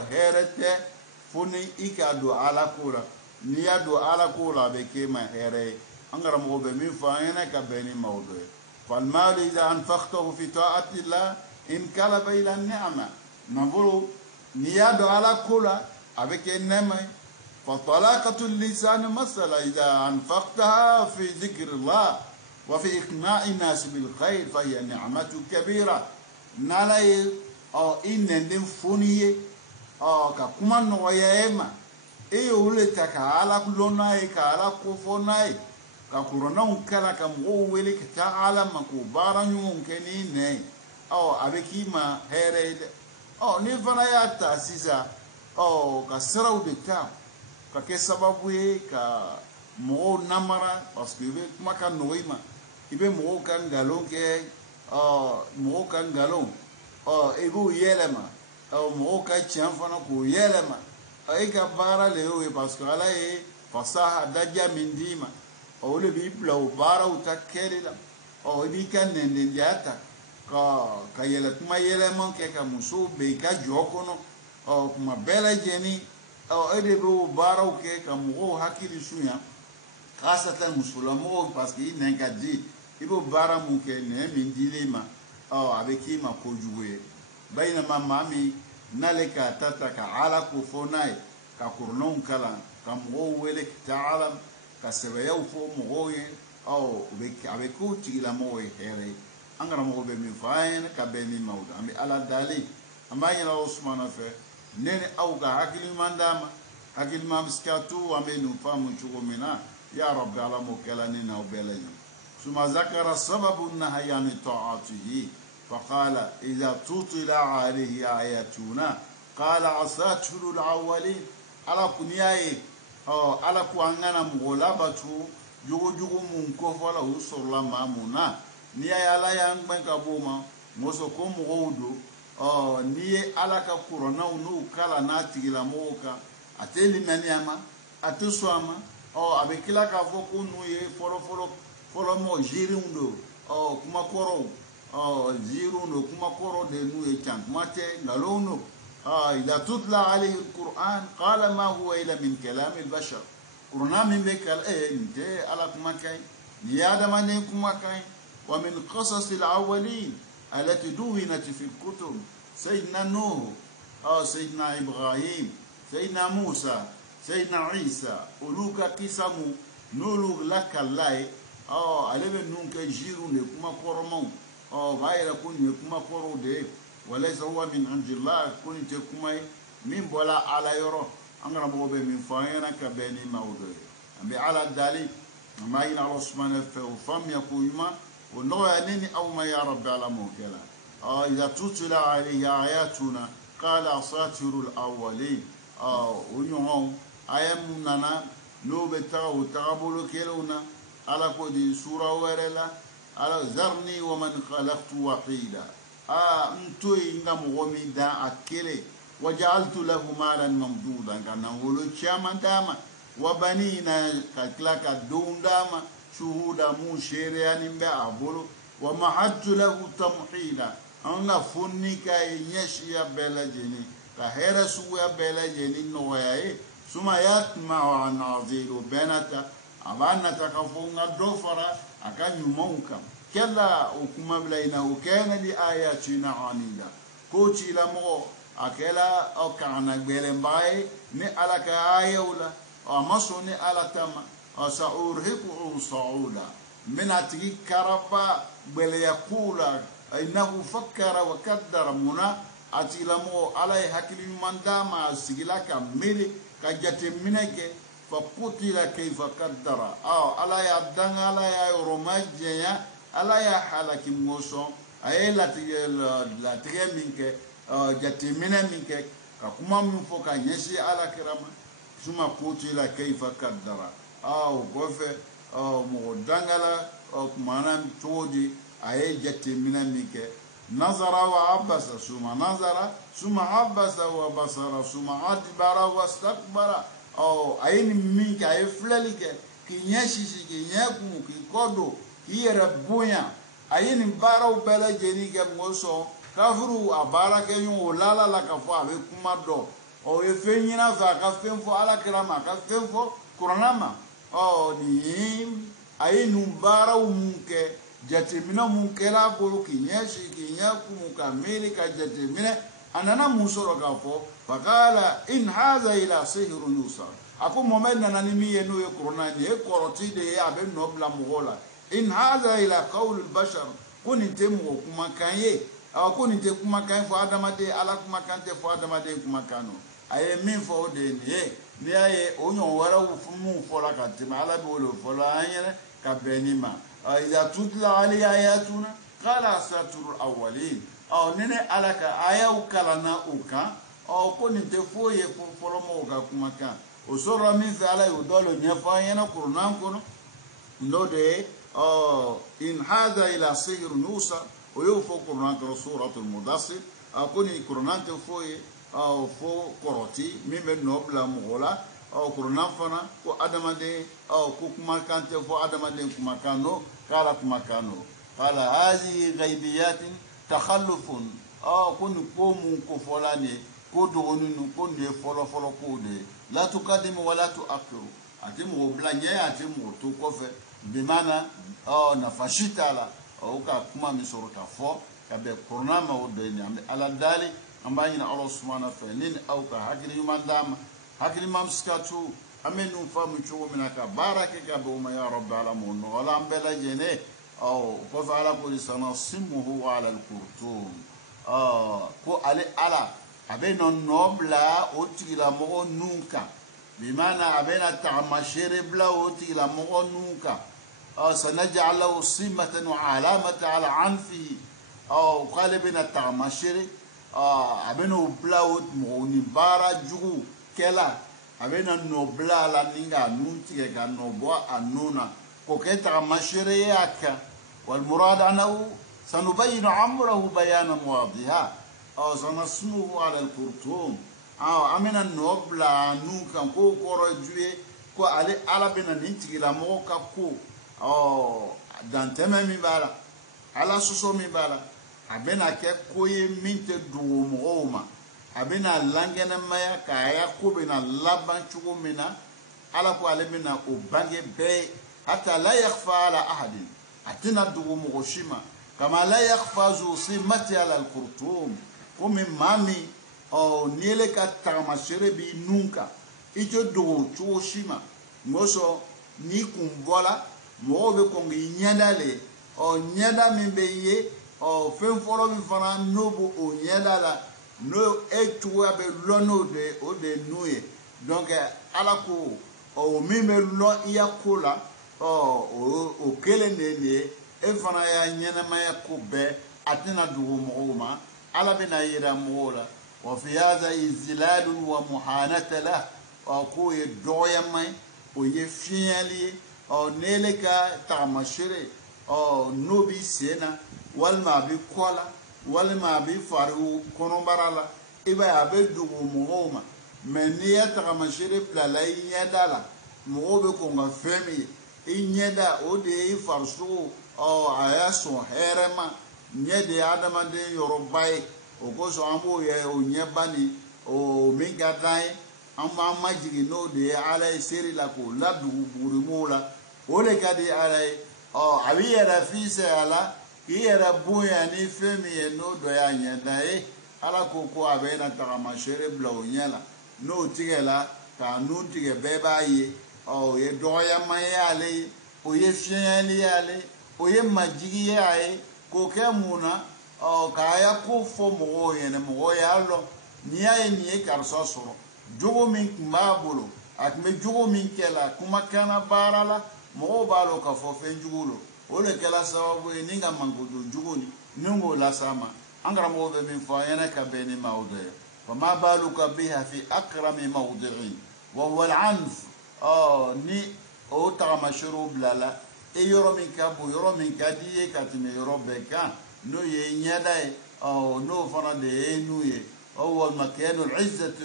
herete foni ika do ala kula ni ya do ala kula be ke ma here angara mo be mi fa yana ka be ni mawdu fal mal idha anfaqtahu fi ta'ati Allah in kalaba ila ni'ma naburu ni ya do ala kula abeke nema fa talaqatu lisan masala idha anfaqtaha fi dhikr Allah wa fi iqna'i nas bil khair fa hiya ni'matu kabira nalay o inende foniye ka kuma no ya ema e ole taka ala lona e ka ala ko fonai ka kurona un kala ka mo wele ka ta ala ma ko baranyu ke ni ne abeki ma here ni fana ya ta sisa ka sarau de ta ka ke sababu e ka mo namara parce que be kuma ka no ima ibe mo kan galon ke mo kan galon e bu yelema mo ka tian fana ko yelema ay ka bara le o parce que ala e fasaha daja mindima o le bi blo bara o takela o bi kan ne jata ka yele kuma yele mon ke ka muso be ka jokono o kuma bela jeni o ede bo bara o ke ka mo hakili suya khasatan musulamo parce que ne ka di ibo bara mu ke ne mindilema avec ma ko jouer bainama mami nalika tataka ala kufonai ka kurnon kala ka mo wele ta'ala ka sebeya fo mo ye avec ko tila mo here angara mo be mi faen ka be ni mawda ambi ala dali amanya la usmana fe nene au ga hakili mandama hakili mam skatu ambe nu famu chugomina ya rabbi ala mo kala ni na obelenya suma zakara sababu nahyan ta'atihi فقال إذا تطلع عليه آياتنا قال أساطير الأولين على كنياي على كوانا مغلبته jogo mun fala usola mamuna niya yala yang banka boma moso ko mugodo niye ala ka corona unu kala na tigila moka ateli maniama atuswama abekila ka foko nu ye folo mo jirundo kuma koro jirundo kuma koro de nu e chankmate ngalono ila tutla alayhi alquran qala ma huwa ila min kalam albashar قرنا من بك انت على كمكاي نيادا من كمكاي ومن قصص الاولين التي دونت في الكتب سيدنا نوح سيدنا ابراهيم سيدنا موسى سيدنا عيسى اولوكا كيسامو نولوك لك الله علم نونك جيرو نكما كورمو غاير كون نكما كورو دي وليس هو من عند الله كنت كماي من بولا على يرو angara mo be min faena ka beni mawdo ambe ala dali ma ina Allah subhanahu wa ta'ala ya kuyma wa no yanini aw ma ya rabbi ala mukala idha tutla alayhi ayatuna qala asatirul awwalin unyo ayam nana no be taw tabulu keluna ala ko di sura warela ala zarni wa man khalaqtu wahida nto inga mo mi da akele وجعلت له مالا ممدودا كان نقول شاما داما وبنينا كتلك الدون داما شهودا مو شيريان بأبولو ومحدت له تمحيلا أنا فنك ينشي بلجني كهير سوى بلجني نوعي ثم يطمع عن عظير بنتا أبانا تكفون الدفرة أكان يموكا كلا وكما بلينا وكان لآياتنا عنيدا كوتشي لمو أكلا أو كان بيلن باي ني على كآية ولا أمسو ني على تما سأرهقه صعودا من أتي كربا بليقول إنه فكر وقدر منا أتي لمو على حكي من دام سجلا كميري كجت منك فقتل كيف قدر أو على يدنا على يرمجيا على يحلك موسى أي لا تغمينك جت منك كما من فوق ينسي على كرامة ثم قتل كيف قدر أو كوفة أو مودانغلا أو كمان تودي أي جت منك نظر وعبس ثم نظر ثم عبس وبصر ثم أدبر واستكبر أو أين منك أي فلالك كي يشيش كي يكون كي كودو كي يربويا أين بارو بلا جريك موسو كفرو أبارك يوم ولا لا كفوا بكم دو أو يفينينا فكفين فو على كرامة كفين فو كرنامة أو نيم أين بارو منك jatemina munkela bolo kinyeshi kinyaku mukamili ka jatemina anana musoro kafo fakala in hadha ila sihrun yusar ako momena nanimi yenu ye corona ni e koroti de abe nobla mugola in hadha ila qawl al bashar kunite mu kuma kanye kunite kuma kan fo adamade ala kuma kante fo adamade kuma kano aye min fo de ni aye onyo wara ufumu fo la katima ala be wolo fo la anyere ka benima إذا تتلى علي آياتنا قال أساطير الأولين أو نene alaka aya ukalana uka أو كنت فوي فلما uka kumaka usora mithi ala yudolo nyefa yana kurunam kono node in hadha ila sihr nusa ويوفو قرنان سورة المدثر أكوني قرنان فوي أو فو قرطي ممن نوبلا مغولا أو قرنان فنا كو أدمادي أو كو كمكان تفو أدمادي كمكانو قال كمكانو قال هذه غيبيات تخلف أو كون كومو كفولاني كودونو كون فولو فولو كودي لا تقدم ولا تؤخر أتيمو بلانيا أتيمو توكوفه بمعنى أو نفشيتالا أو كما مسورة فو كبه كورناما وديني على ذلك أمباينا الله سبحانه وتعالى أو كهكذا يوم دام هكذا ما مسكتو أمين نفهم شو منك بارك كبوما يا رب العالمين ولا أمبلا جنة أو كفعل كل سنة سمه على الكرتون كو على أبين النبلا أوتيلا مو نونكا بمعنى أبين التعمشير بلا أوتيلا مو نونكا سنجعل له سمة وعلامة على عنفه أو قال بين التعمشير أبينه بلاوت مونبارا جو كلا أبينا نوبلا لانينغا نونتي كنوبوا أنونا كوكيت تعمشير ياك والمراد أنه سنبين عمره بيانا واضحا أو سنسمه على الكرتون أو أمينا نوبلا نونكا كو كورجوي كو على بين نينتي لاموكا كو danteme mi bala ala suso mi bala abena ke koye minte duwomogoma abena langene maya kaya kubena laban chugumina ala ko ale bena o bange be hatta la yakhfa ala ahadin atina duwomogoshima kama la yakhfa zu simati ala alqurtum kumi mami o niele ka tamashere bi nunka ijo duwo chuoshima ngoso ni kumbola mobe kongi nyadale o nyada mimbe o fen folo mi fana nobu o nyadala no etuwa be lono de o de nuye donc ala ko o mimbe lo yakola o kele nene e fana ya nyana maya ko be atina dugo mooma ala bina yira mola wa fi hadha izlal wa muhanata la o ko e doya mai o ye fiali o neleka tamashere o nobi sena walma bi kola walma bi faru konombarala iba abe dugu muoma menia tamashere plala yedala mobe ko nga femi inyeda o de farsu o ayaso herema nyede adama de yorubai o ko so ambo ye o nyebani o mingadai amma majigi no de ala seri la ko la dugu burimola ole kadi ala a bɛ yɛrɛ fisaya la k'i yɛrɛ bonya ni fɛn min ye n'o dɔ y'a ɲɛda ye ala ko ko a bɛ na tagamasere bila o ɲɛ la n'o tigɛ la k'a nun tigɛ bɛɛ b'a ye o ye dɔgɔyama ye ale ye o ye fiɲɛyali ye ale o ye majigi ye a ye k'o kɛ mun na k'a ya ko fɔ mɔgɔw ɲɛna mɔgɔw y'a lɔn n'i y'a ye nin ye karisa sɔrɔ jogo min tun b'a bolo a tun bɛ jogo min kɛ la kumakanna baara la mɔgɔw b'a lɔn k'a fɔ fɛn jugu lo o de kɛra sababu ye ni ka mankojo jugu ni k'o las'a ma an karamɔgɔ bɛ min fɔ an ɲɛna ka bɛn ni maaw dɔ ye fama baluka biha fi akrami mawdi'in wa huwa al-anf ni o tagamaserew bila la e yɔrɔ min ka bon yɔrɔ min ka di ye ka tɛmɛ yɔrɔ bɛɛ kan n'o ye ɲɛda ye n'o fana de ye nu ye wa makanul izzati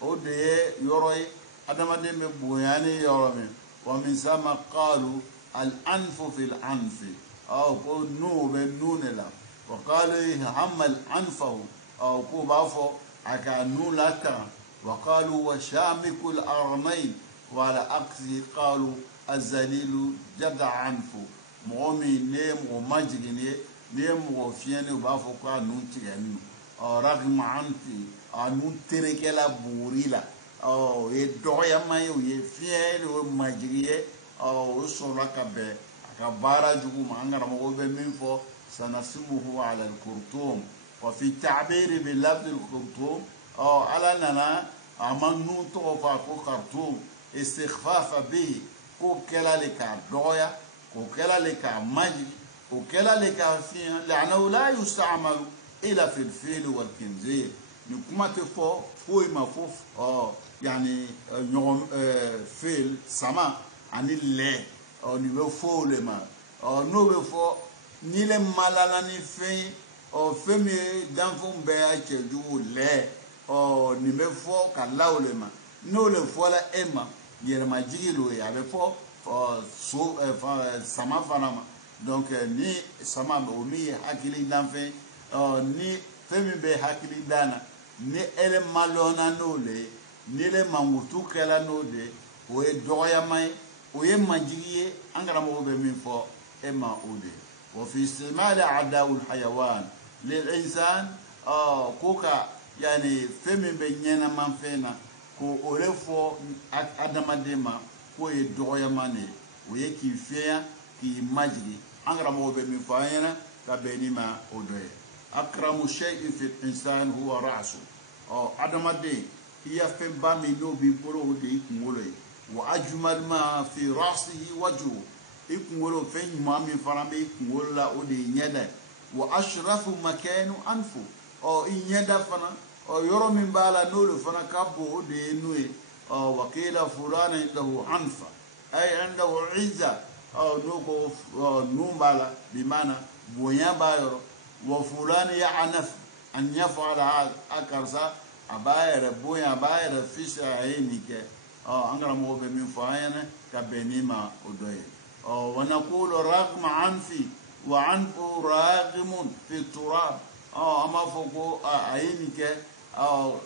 o de ye yɔrɔ ye adamaden bɛ bonya ni yɔrɔ min wa min sama qalu al-anfu fil anfi ko nu bɛ nu de la wa qalu hamma al-anfahu ko b'a fɔ a ka nu lataga wa qalu wa shamikul arnayn wa ala aqsi qalu azalilu jada anfu mɔgɔ min ne ye mɔgɔ majigin ye ne ye mɔgɔ fiɲɛni u b'a fɔ ko a nun tigɛlen don ragima anfi a nun terekɛla buuri la o ye dɔgɔyama ye o ye fiɲɛ o ye majigi ye o sɔrɔla ka bɛn a ka baara jugu ma an karamɔgɔ bɛ min fɔ sanasimuhu ala al-kurtum wa fi ta'biri bi lafzi al-kurtum ala nana a ma nun tɔgɔ fɔ a ko kartum istighfafa bihi ko kɛla le k'a dɔgɔya o kɛla le k'a majigi o kɛla le k'a fiɲɛ la'annahu la yusta'malu ila fil fil wal khinzir ni kuma tɛ fɔ foyi ma fo yani ɲɔgɔn fil sama ani lɛ nin bɛ fɔ o le ma n'o bɛ fɔ ni le malala ni fɛn ye fɛn min ye danfɛnw bɛɛ y'a cɛjugu lɛ nin bɛ fɔ ka la o le ma n'o le fɔla e ma yɛlɛmajigi lo ye a bɛ fɔ sama fana ma donc ni sama o min ye hakili danfɛn ni fɛn min bɛ hakili dan na ni ele malɔnna n'o le ye ni ele mankutu kɛla n'o de ye o ye dɔgɔyama ye o ye majigi ye an karamɔgɔ bɛ min fɔ e ma o de ye wa fi istimali adawul hayawan lil insan ko ka yani fɛn min bɛ ɲɛnama fɛn na ko o le fɔ adamaden ma k'o ye dɔgɔyama de ye o ye k'i fiɲɛ k'i majigi an karamɔgɔ bɛ min fɔ an ɲɛna ka bɛn ni ma o dɔ ye akramu shay'in fil insan huwa ra'su adamaden i ya fɛnba min n'o b'i bolo o de y'i kunkolo ye wa ajmal ma fi ra'sihi wajhu i kunkolo fɛn ɲuman min fana bɛ i kunkolo la o de ye ɲɛda ye wa ashrafu makanu anfu i ɲɛda fana yɔrɔ min b'a la n'olu fana ka bon o de ye nu ye wa qila fulana indahu anfa ay indahu izza n'o ko nun b'a la bi maana bonya b'a yɔrɔ wa fulana ya'naf an yaf'ala a karisa a b'a yɛrɛ bonya a b'a yɛrɛ fisaya a ye nin kɛ an karamɔgɔ bɛ min fɔ an ɲɛna ka bɛn ni ma o dɔ ye wa naqulu ragma anfi wa anfu ragimun fi turab an b'a fɔ ko a ye nin kɛ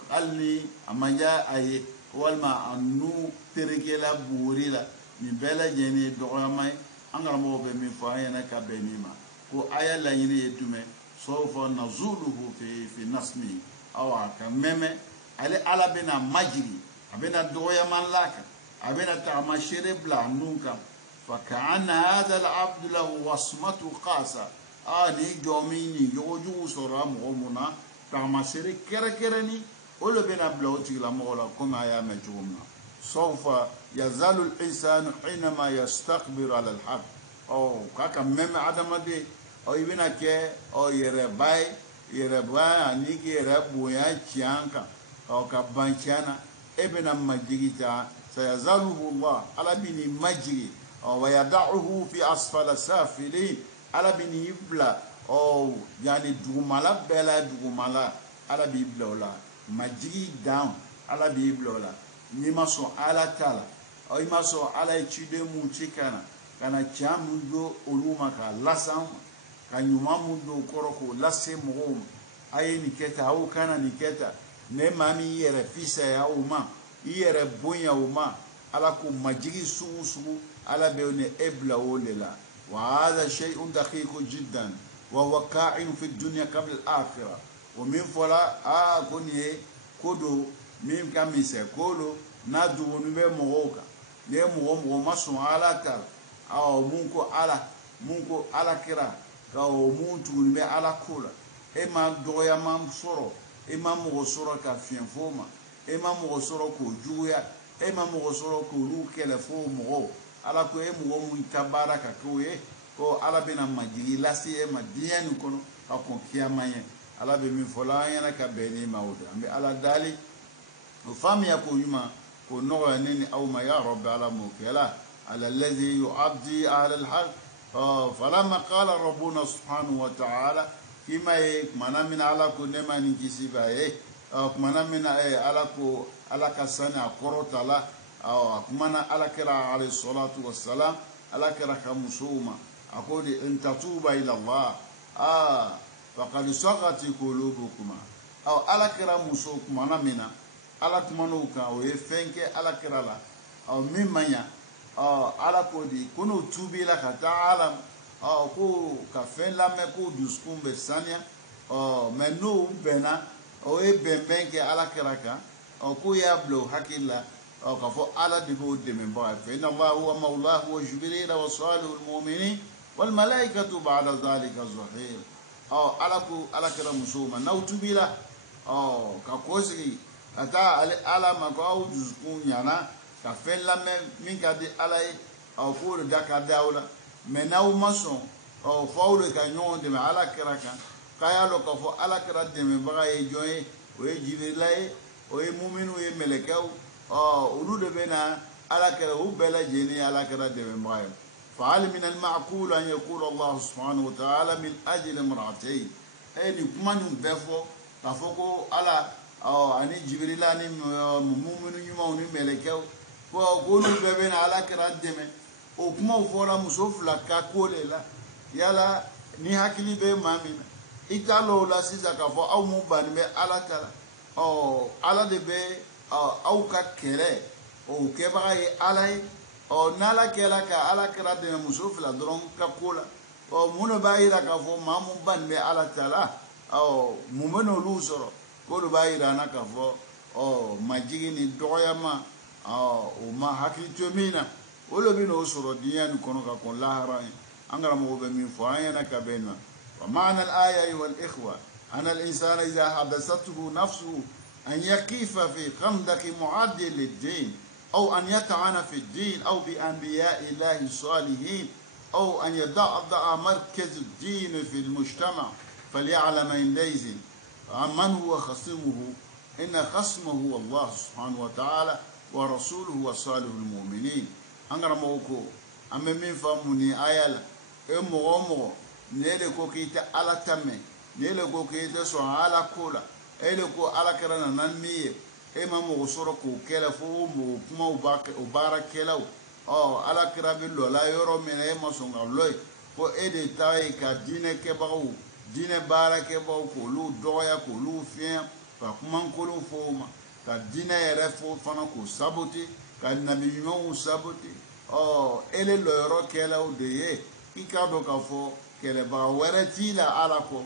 hali ni a ma diya a ye walima a nu terekɛla buuri la nin bɛɛ lajɛlen ye dɔgɔyama ye an karamɔgɔ bɛ min fɔ an ɲɛna ka bɛn ni ma ko a ya laɲini ye jumɛn sawfa nazuluhu fi nasmi a ka mɛmɛ ale ala bɛna majigi a bɛna dɔgɔyama la kan a bɛna tagamasere bila a nun kan fa ka'anna hadha al-abdu lahu wasmatu qasa ni jɔn min ni jogojugu sɔrɔla mɔgɔ mun na tagamasere kɛrɛkɛrɛnni o le bɛna bila o tigilamɔgɔ la komi a y'a mɛn cogo min na sawfa yazalu al-insanu hinama yastakbiru ala al-haq k'a ka mɛmɛ adamaden i bɛna kɛ yɛrɛba ye yɛrɛba ani k'i yɛrɛ bonya tiɲɛ kan ka ban tiɲɛ na e bɛna majigi ta sayazaluhu Allah ala bɛ nin majigi wa yada'uhu fi asfala safilin ala bɛ nin bila yani dugumala bɛɛ la dugumala ala b'i bila o la majigi dan ala b'i bila o la n'i ma sɔn ala ta la i ma sɔn ala ye ciden mun ci kana tiɲɛ mun don olu ma k'a lase an ma ka ɲuman mun don o kɔrɔ k'o lase mɔgɔw ma a ye nin kɛ tan aw kana nin kɛ tan ne maa min y'i yɛrɛ fisaya o ma i yɛrɛ bonya o ma ala ko majigi sugu sugu ala bɛ ne e bila o de la وهذا شيء دقيق جدا وهو كائن في الدنيا قبل الآخرة ومن فلا كوني كودو ميم كاميسه كولو نادو ونبي موكا ليه مو مسون على تال أو munko ala kira ka o muntu nbe ala kula e ma doya mam soro e ma mo soro ka fien foma e ma mo soro ko juya e ma mo soro ko lu kele fo mo ala ko e mo mu tabaraka ko e ko ala bena majigi lasi e madiyan kono akon kiyamaye ala be min fola yana ka beni mawda ambe ala dali o fami ya ko yuma ko no neni aw ma ya rabbi ala mukela على الذي يعبدي أهل الحق فلما قال ربنا سبحانه وتعالى كما منا من على كل ما نجسي باي منا من على كسنة قرطلا منا على كرا عليه الصلاة والسلام على كرا كمسوما أقول إن تتوبا إلى الله فقد سقط قلوبكما أو على كرا مسوك منا منا على كمانوكا ويفنك على كرا لا أو ممن ala ko di kono tubi la ka ta'alam ko ka fen la me ko duskun be sanya mais no bena o e bemben ke ala karaka ko ya blo hakilla ka fo ala de go de men ba fa inna allah huwa mawlahu wa jibril wa salihul mu'minin wal malaikatu ba'da dhalika zahir ala ko ala kara musuma na tubi la ka ko sigi ata ala ma ko duskun yana ka fen la min ka di ala ye ko le da ka dawla mais na o mason fawle ka nyon de ala kira kan kaya lo ka fo ala kira de me baga ye joye o ye jibrila ye o ye mu'minu ye melekaw ulu de bena ala kira u bela jeni ala kira de me baga fa al min al ma'qul an yaqul allah subhanahu wa ta'ala min ajli imra'atayn ni kuma nu befo ka fo ko ala ani jibrila ni mu'minu nyuma ni melekaw ko gonu bebe na ala kira deme o kuma fola musofla ka kolela yala ni hakili be mamina italo la sisa ka fo aw mu ban be ala tala ala de be aw ka kere o ke ba ye ala nala kela ka ala kira deme musofla dron ka kola muno ba ira ka fo mamu ban be ala tala mu meno lu soro ko lo ba ira na ka fo majigi ni doyama وما حكيت منا ولا بينه أسرة ديان كونك كون لاهرا أنغرا موجب من فاينا كبينا ومعنى الآية أيها الإخوة أن الإنسان إذا حدثته نفسه أن يقف في خندق معادل للدين أو أن يطعن في الدين أو بأنبياء الله الصالحين أو أن يضع مركز الدين في المجتمع فليعلم عندئذ من هو خصمه إن خصمه هو الله سبحانه وتعالى ورسوله وصالح المؤمنين أنغرا موكو أما من فهمني آيالا مغمو نيلكو كيتا على تمي نيلكو كيتا سو على كولا نيلكو على كرانا نمية إما مغصوركو كلا فهو مغكما وبارك كلاو على كرابلو لا يرو من إما سنغ اللوي فو إيدي تاي كدين كباو دين بارك كباو كولو دويا كولو فين فكمان كولو فوما ka dina yɛrɛ fo fana k'o sabote ka nabi ɲumanw sabote ele lɔyɔrɔ kɛlaw de ye i k'a dɔn k'a fɔ kɛlɛbaga wɛrɛ t'i la ala kɔ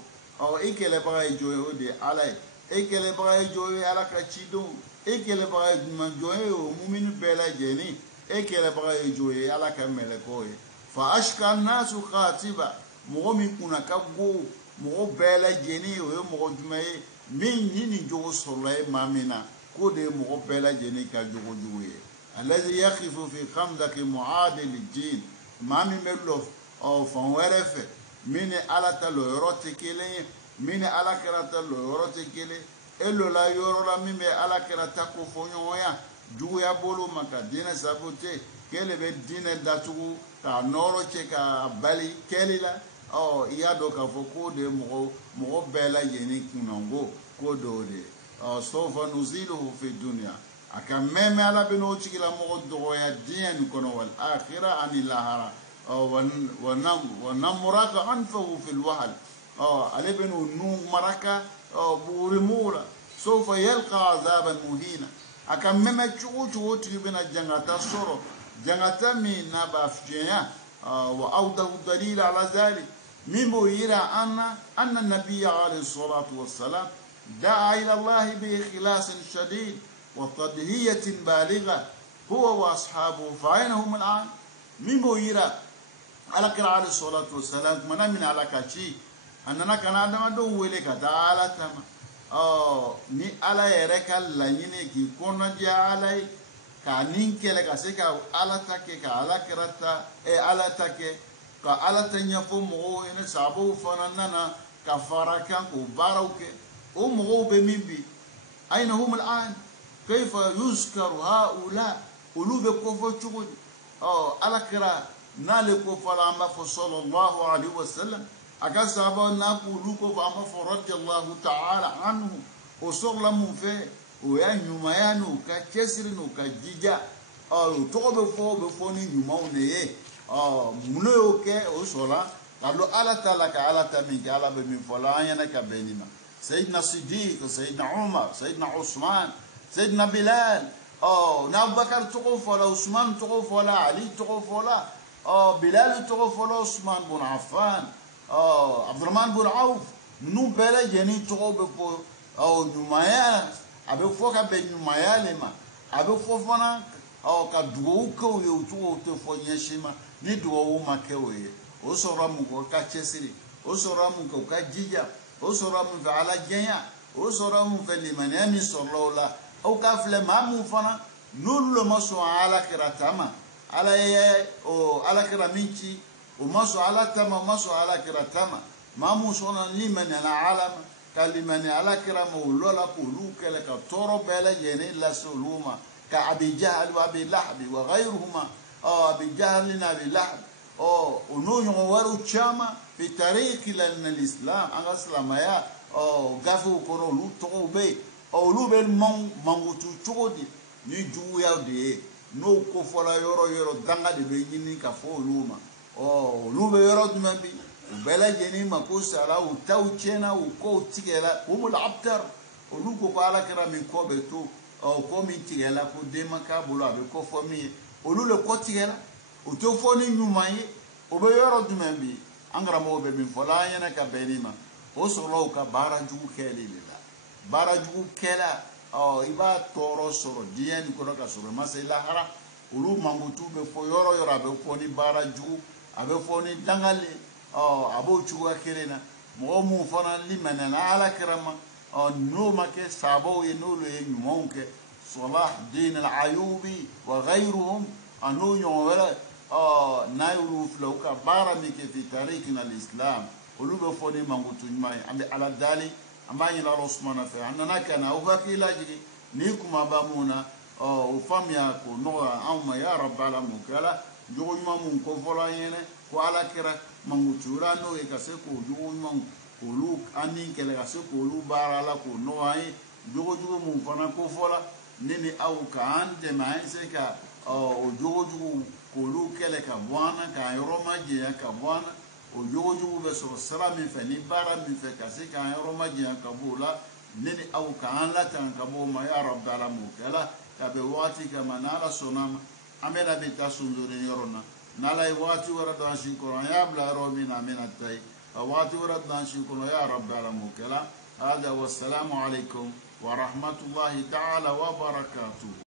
i kɛlɛbaga ye jɔn ye o de ye ala ye e kɛlɛbaga ye jɔn ye ala ka cidenw e kɛlɛbaga ye ɲuman jɔn ye o mumini bɛɛ lajɛlen e kɛlɛbaga ye jɔn ye ala ka mɛlɛkɛw ye fa ashka nasu khatiba mɔgɔ min kunna ka go mɔgɔ bɛɛ lajɛlen o ye mɔgɔ jumɛn ye min ni nin jogo sɔrɔla ye maa min na ko de mɔgɔ bɛɛ lajɛlen ka jogo jugu ye allazi yaqifu fi khamdaki mu'adil jin maa min bɛ lɔ fan wɛrɛ fɛ min ni ala ta lɔyɔrɔ tɛ kelen ye min ni ala kɛra ta lɔyɔrɔ tɛ kelen e lɔla yɔrɔ la min bɛ ala kɛra ta ko fɔ ɲɔgɔnya juguya bolo ma ka diinɛ sabote k'ele bɛ diinɛ datugu k'a nɔrɔ cɛ k'a bali kɛli la i y'a dɔn k'a fɔ ko de mɔgɔ bɛɛ lajɛlen kunnango ko dɔw de سوف نزيله في الدنيا أكمل ما على بنوتك إلى مغدوة الدين كنا والآخرة عن الله ونمرق أنفه في الوهل على بنو نوم مركا بورمولا سوف يلقى عذابا مهينا أكمل ما تشوتي بنا جنغتا سورو جنغتا من نبافجيا وأوضح الدليل على ذلك مما يرى أن النبي عليه الصلاة والسلام دعا إلى الله بإخلاص شديد وتضحية بالغة هو وأصحابه، فأين هم الآن؟ مما يرى عليه الصلاة والسلام من على كشي أننا كان عندما دوّلك تعالى تما ni ala yɛrɛ ka laɲini k'i kɔnɔja ala ye k'a nin kɛlɛ ka se ka ala ta kɛ ka ala kɛra ta ala ta kɛ ka ala ta ɲɛfɔ mɔgɔw ye ne sababuw fana nana ka fara kan k'o baaraw kɛ o mɔgɔw bɛ min bi ayna hum al'an kayfa yuzkaru haula olu bɛ kofɔ cogo di ala kɛra n'ale kofɔla an b'a fɔ sallallahu alaihi wasallam aka sahaba na k'olu kofɔ an b'a fɔ radiyallahu ta'ala anhu o sɔrɔla mun fɛ o y'a ɲumanya n'u ka cɛsiri n'u ka jija o tɔgɔ bɛ fɔ ni ɲumanw de ye mun y'o kɛ o sɔrɔla ka don ala ta la ka ala ta min kɛ ala bɛ min fɔ la an ɲɛna ka bɛn nin ma sayidina sidiq sayidina umar sayidina usman sayidina bilal na abubakar tɔgɔ fɔ la usman tɔgɔ fɔ la ali tɔgɔ fɔ la bilal tɔgɔ fɔ la usman bun affan abdurrahman bun auf ninnu bɛɛ lajɛlen tɔgɔ bɛ fɔ ɲumanya a bɛ fɔ ka bɛn ɲumanya le ma a bɛ fɔ fana ka dugawu kɛ o ye o cogo tɛ fɔ ɲɛsin ma ni dugawu ma kɛ o ye o sɔrɔla mun kɛ o ka cɛsiri o sɔrɔla mun kɛ o ka jija o sɔrɔla mun fɛ ala jɛnya o sɔrɔla mun fɛ limaniya min sɔrɔla o la aw ka filɛ maa mun fana n'olu le ma sɔn ala kɛra ta ma ala ye ala kɛra min ci o ma sɔn ala ta ma o ma sɔn ala kɛra ta ma maa mun sɔnna limaniya la ala ma ka limaniya ala kɛra ma o lɔ la k'olu kɛlɛ ka tɔɔrɔ bɛɛ lajɛlen lase olu ma ka abi jahal wa abi lahabi wa ghayruhuma abi jahal ni abi lahab o n'o ɲɔgɔn wɛrɛw caman fi tarikhi lana l'islam an ka silamɛya gafew kɔnɔ olu tɔgɔw bɛ yen olu bɛ mankutu cogo di ni juguyaw de ye n'o kofɔla yɔrɔ yɔrɔ danga de bɛ ɲini ka fɔ olu ma olu bɛ yɔrɔ jumɛn bi u bɛɛ lajɛlen ma ko sara u taw tiɲɛna u kɔw tigɛla humul abtar olu ko ko ala kɛra min kɔ bɛ to ko min tigɛla ko den ma k'a bolo a bɛ kɔ fɔ min ye olu le kɔ tigɛla o tɛ fɔ ni ɲuman ye o bɛ yɔrɔ jumɛn bi an karamɔgɔ bɛ min fɔla an ɲɛna ka bɛn nin ma o sɔrɔla u ka baara jugu kɛli de la baara jugu kɛla i b'a tɔɔrɔ sɔrɔ diɲɛ nin kɔnɔ ka sɔrɔ i ma se lahara olu mankutu bɛ fɔ yɔrɔ yɔrɔ a bɛ fɔ ni baara jugu a bɛ fɔ ni dangale a b'o cogoya kelen na mɔgɔ mun fana limaniyana ala kɛra ma n'o ma kɛ sabaw ye n'olu ye ɲumanw kɛ Salah din al-Ayubi wa ghayruhum a n'o ɲɔgɔn wɛrɛ n'a y'olu filɛ u ka baara min kɛ fi tarikina al-Islam olu bɛ fɔ ni mankutu ɲuman ye an bɛ ala dali an b'a ɲini Ala subhanahu wa ta'ala an nana ka na aw hakili lajigi ni kumaba mun na o faamuya k'o nɔgɔya anw ma ya rabbi ala mun kɛla jogo ɲuman mun kofɔla an ɲɛnɛ ko ala kɛra mankutura n'o ye ka se k'o jogo ɲuman k'olu an ni kɛlɛ ka se k'olu baara la k'o nɔgɔya an ye jogo jugu mun fana kofɔla ne ni aw k'an dɛmɛ an se ka o jogo jugu k'olu kɛlɛ ka bɔ an na k'an yɔrɔ majanya ka bɔ an na o jogo jugu bɛ sɔrɔ sira min fɛ ni baara min fɛ ka se k'an yɔrɔ majanya ka bɔ o la ne ni aw k'an latanga ka bɔ o ma ya rabbi ala m'o kɛla ka bɛn wagati kama n'ala sɔnna ma an bɛna bɛ taa sonsolen yɔrɔ na n'ala ye wagati wɛrɛ don an si kɔrɔ an y'a bila yɔrɔ min na an bɛna taa yen ka wagati wɛrɛ don an si kɔrɔ ya rabbi ala m'o kɛla hada wassalamu alaikum wa rahmatullahi ta'ala wa barakatuh.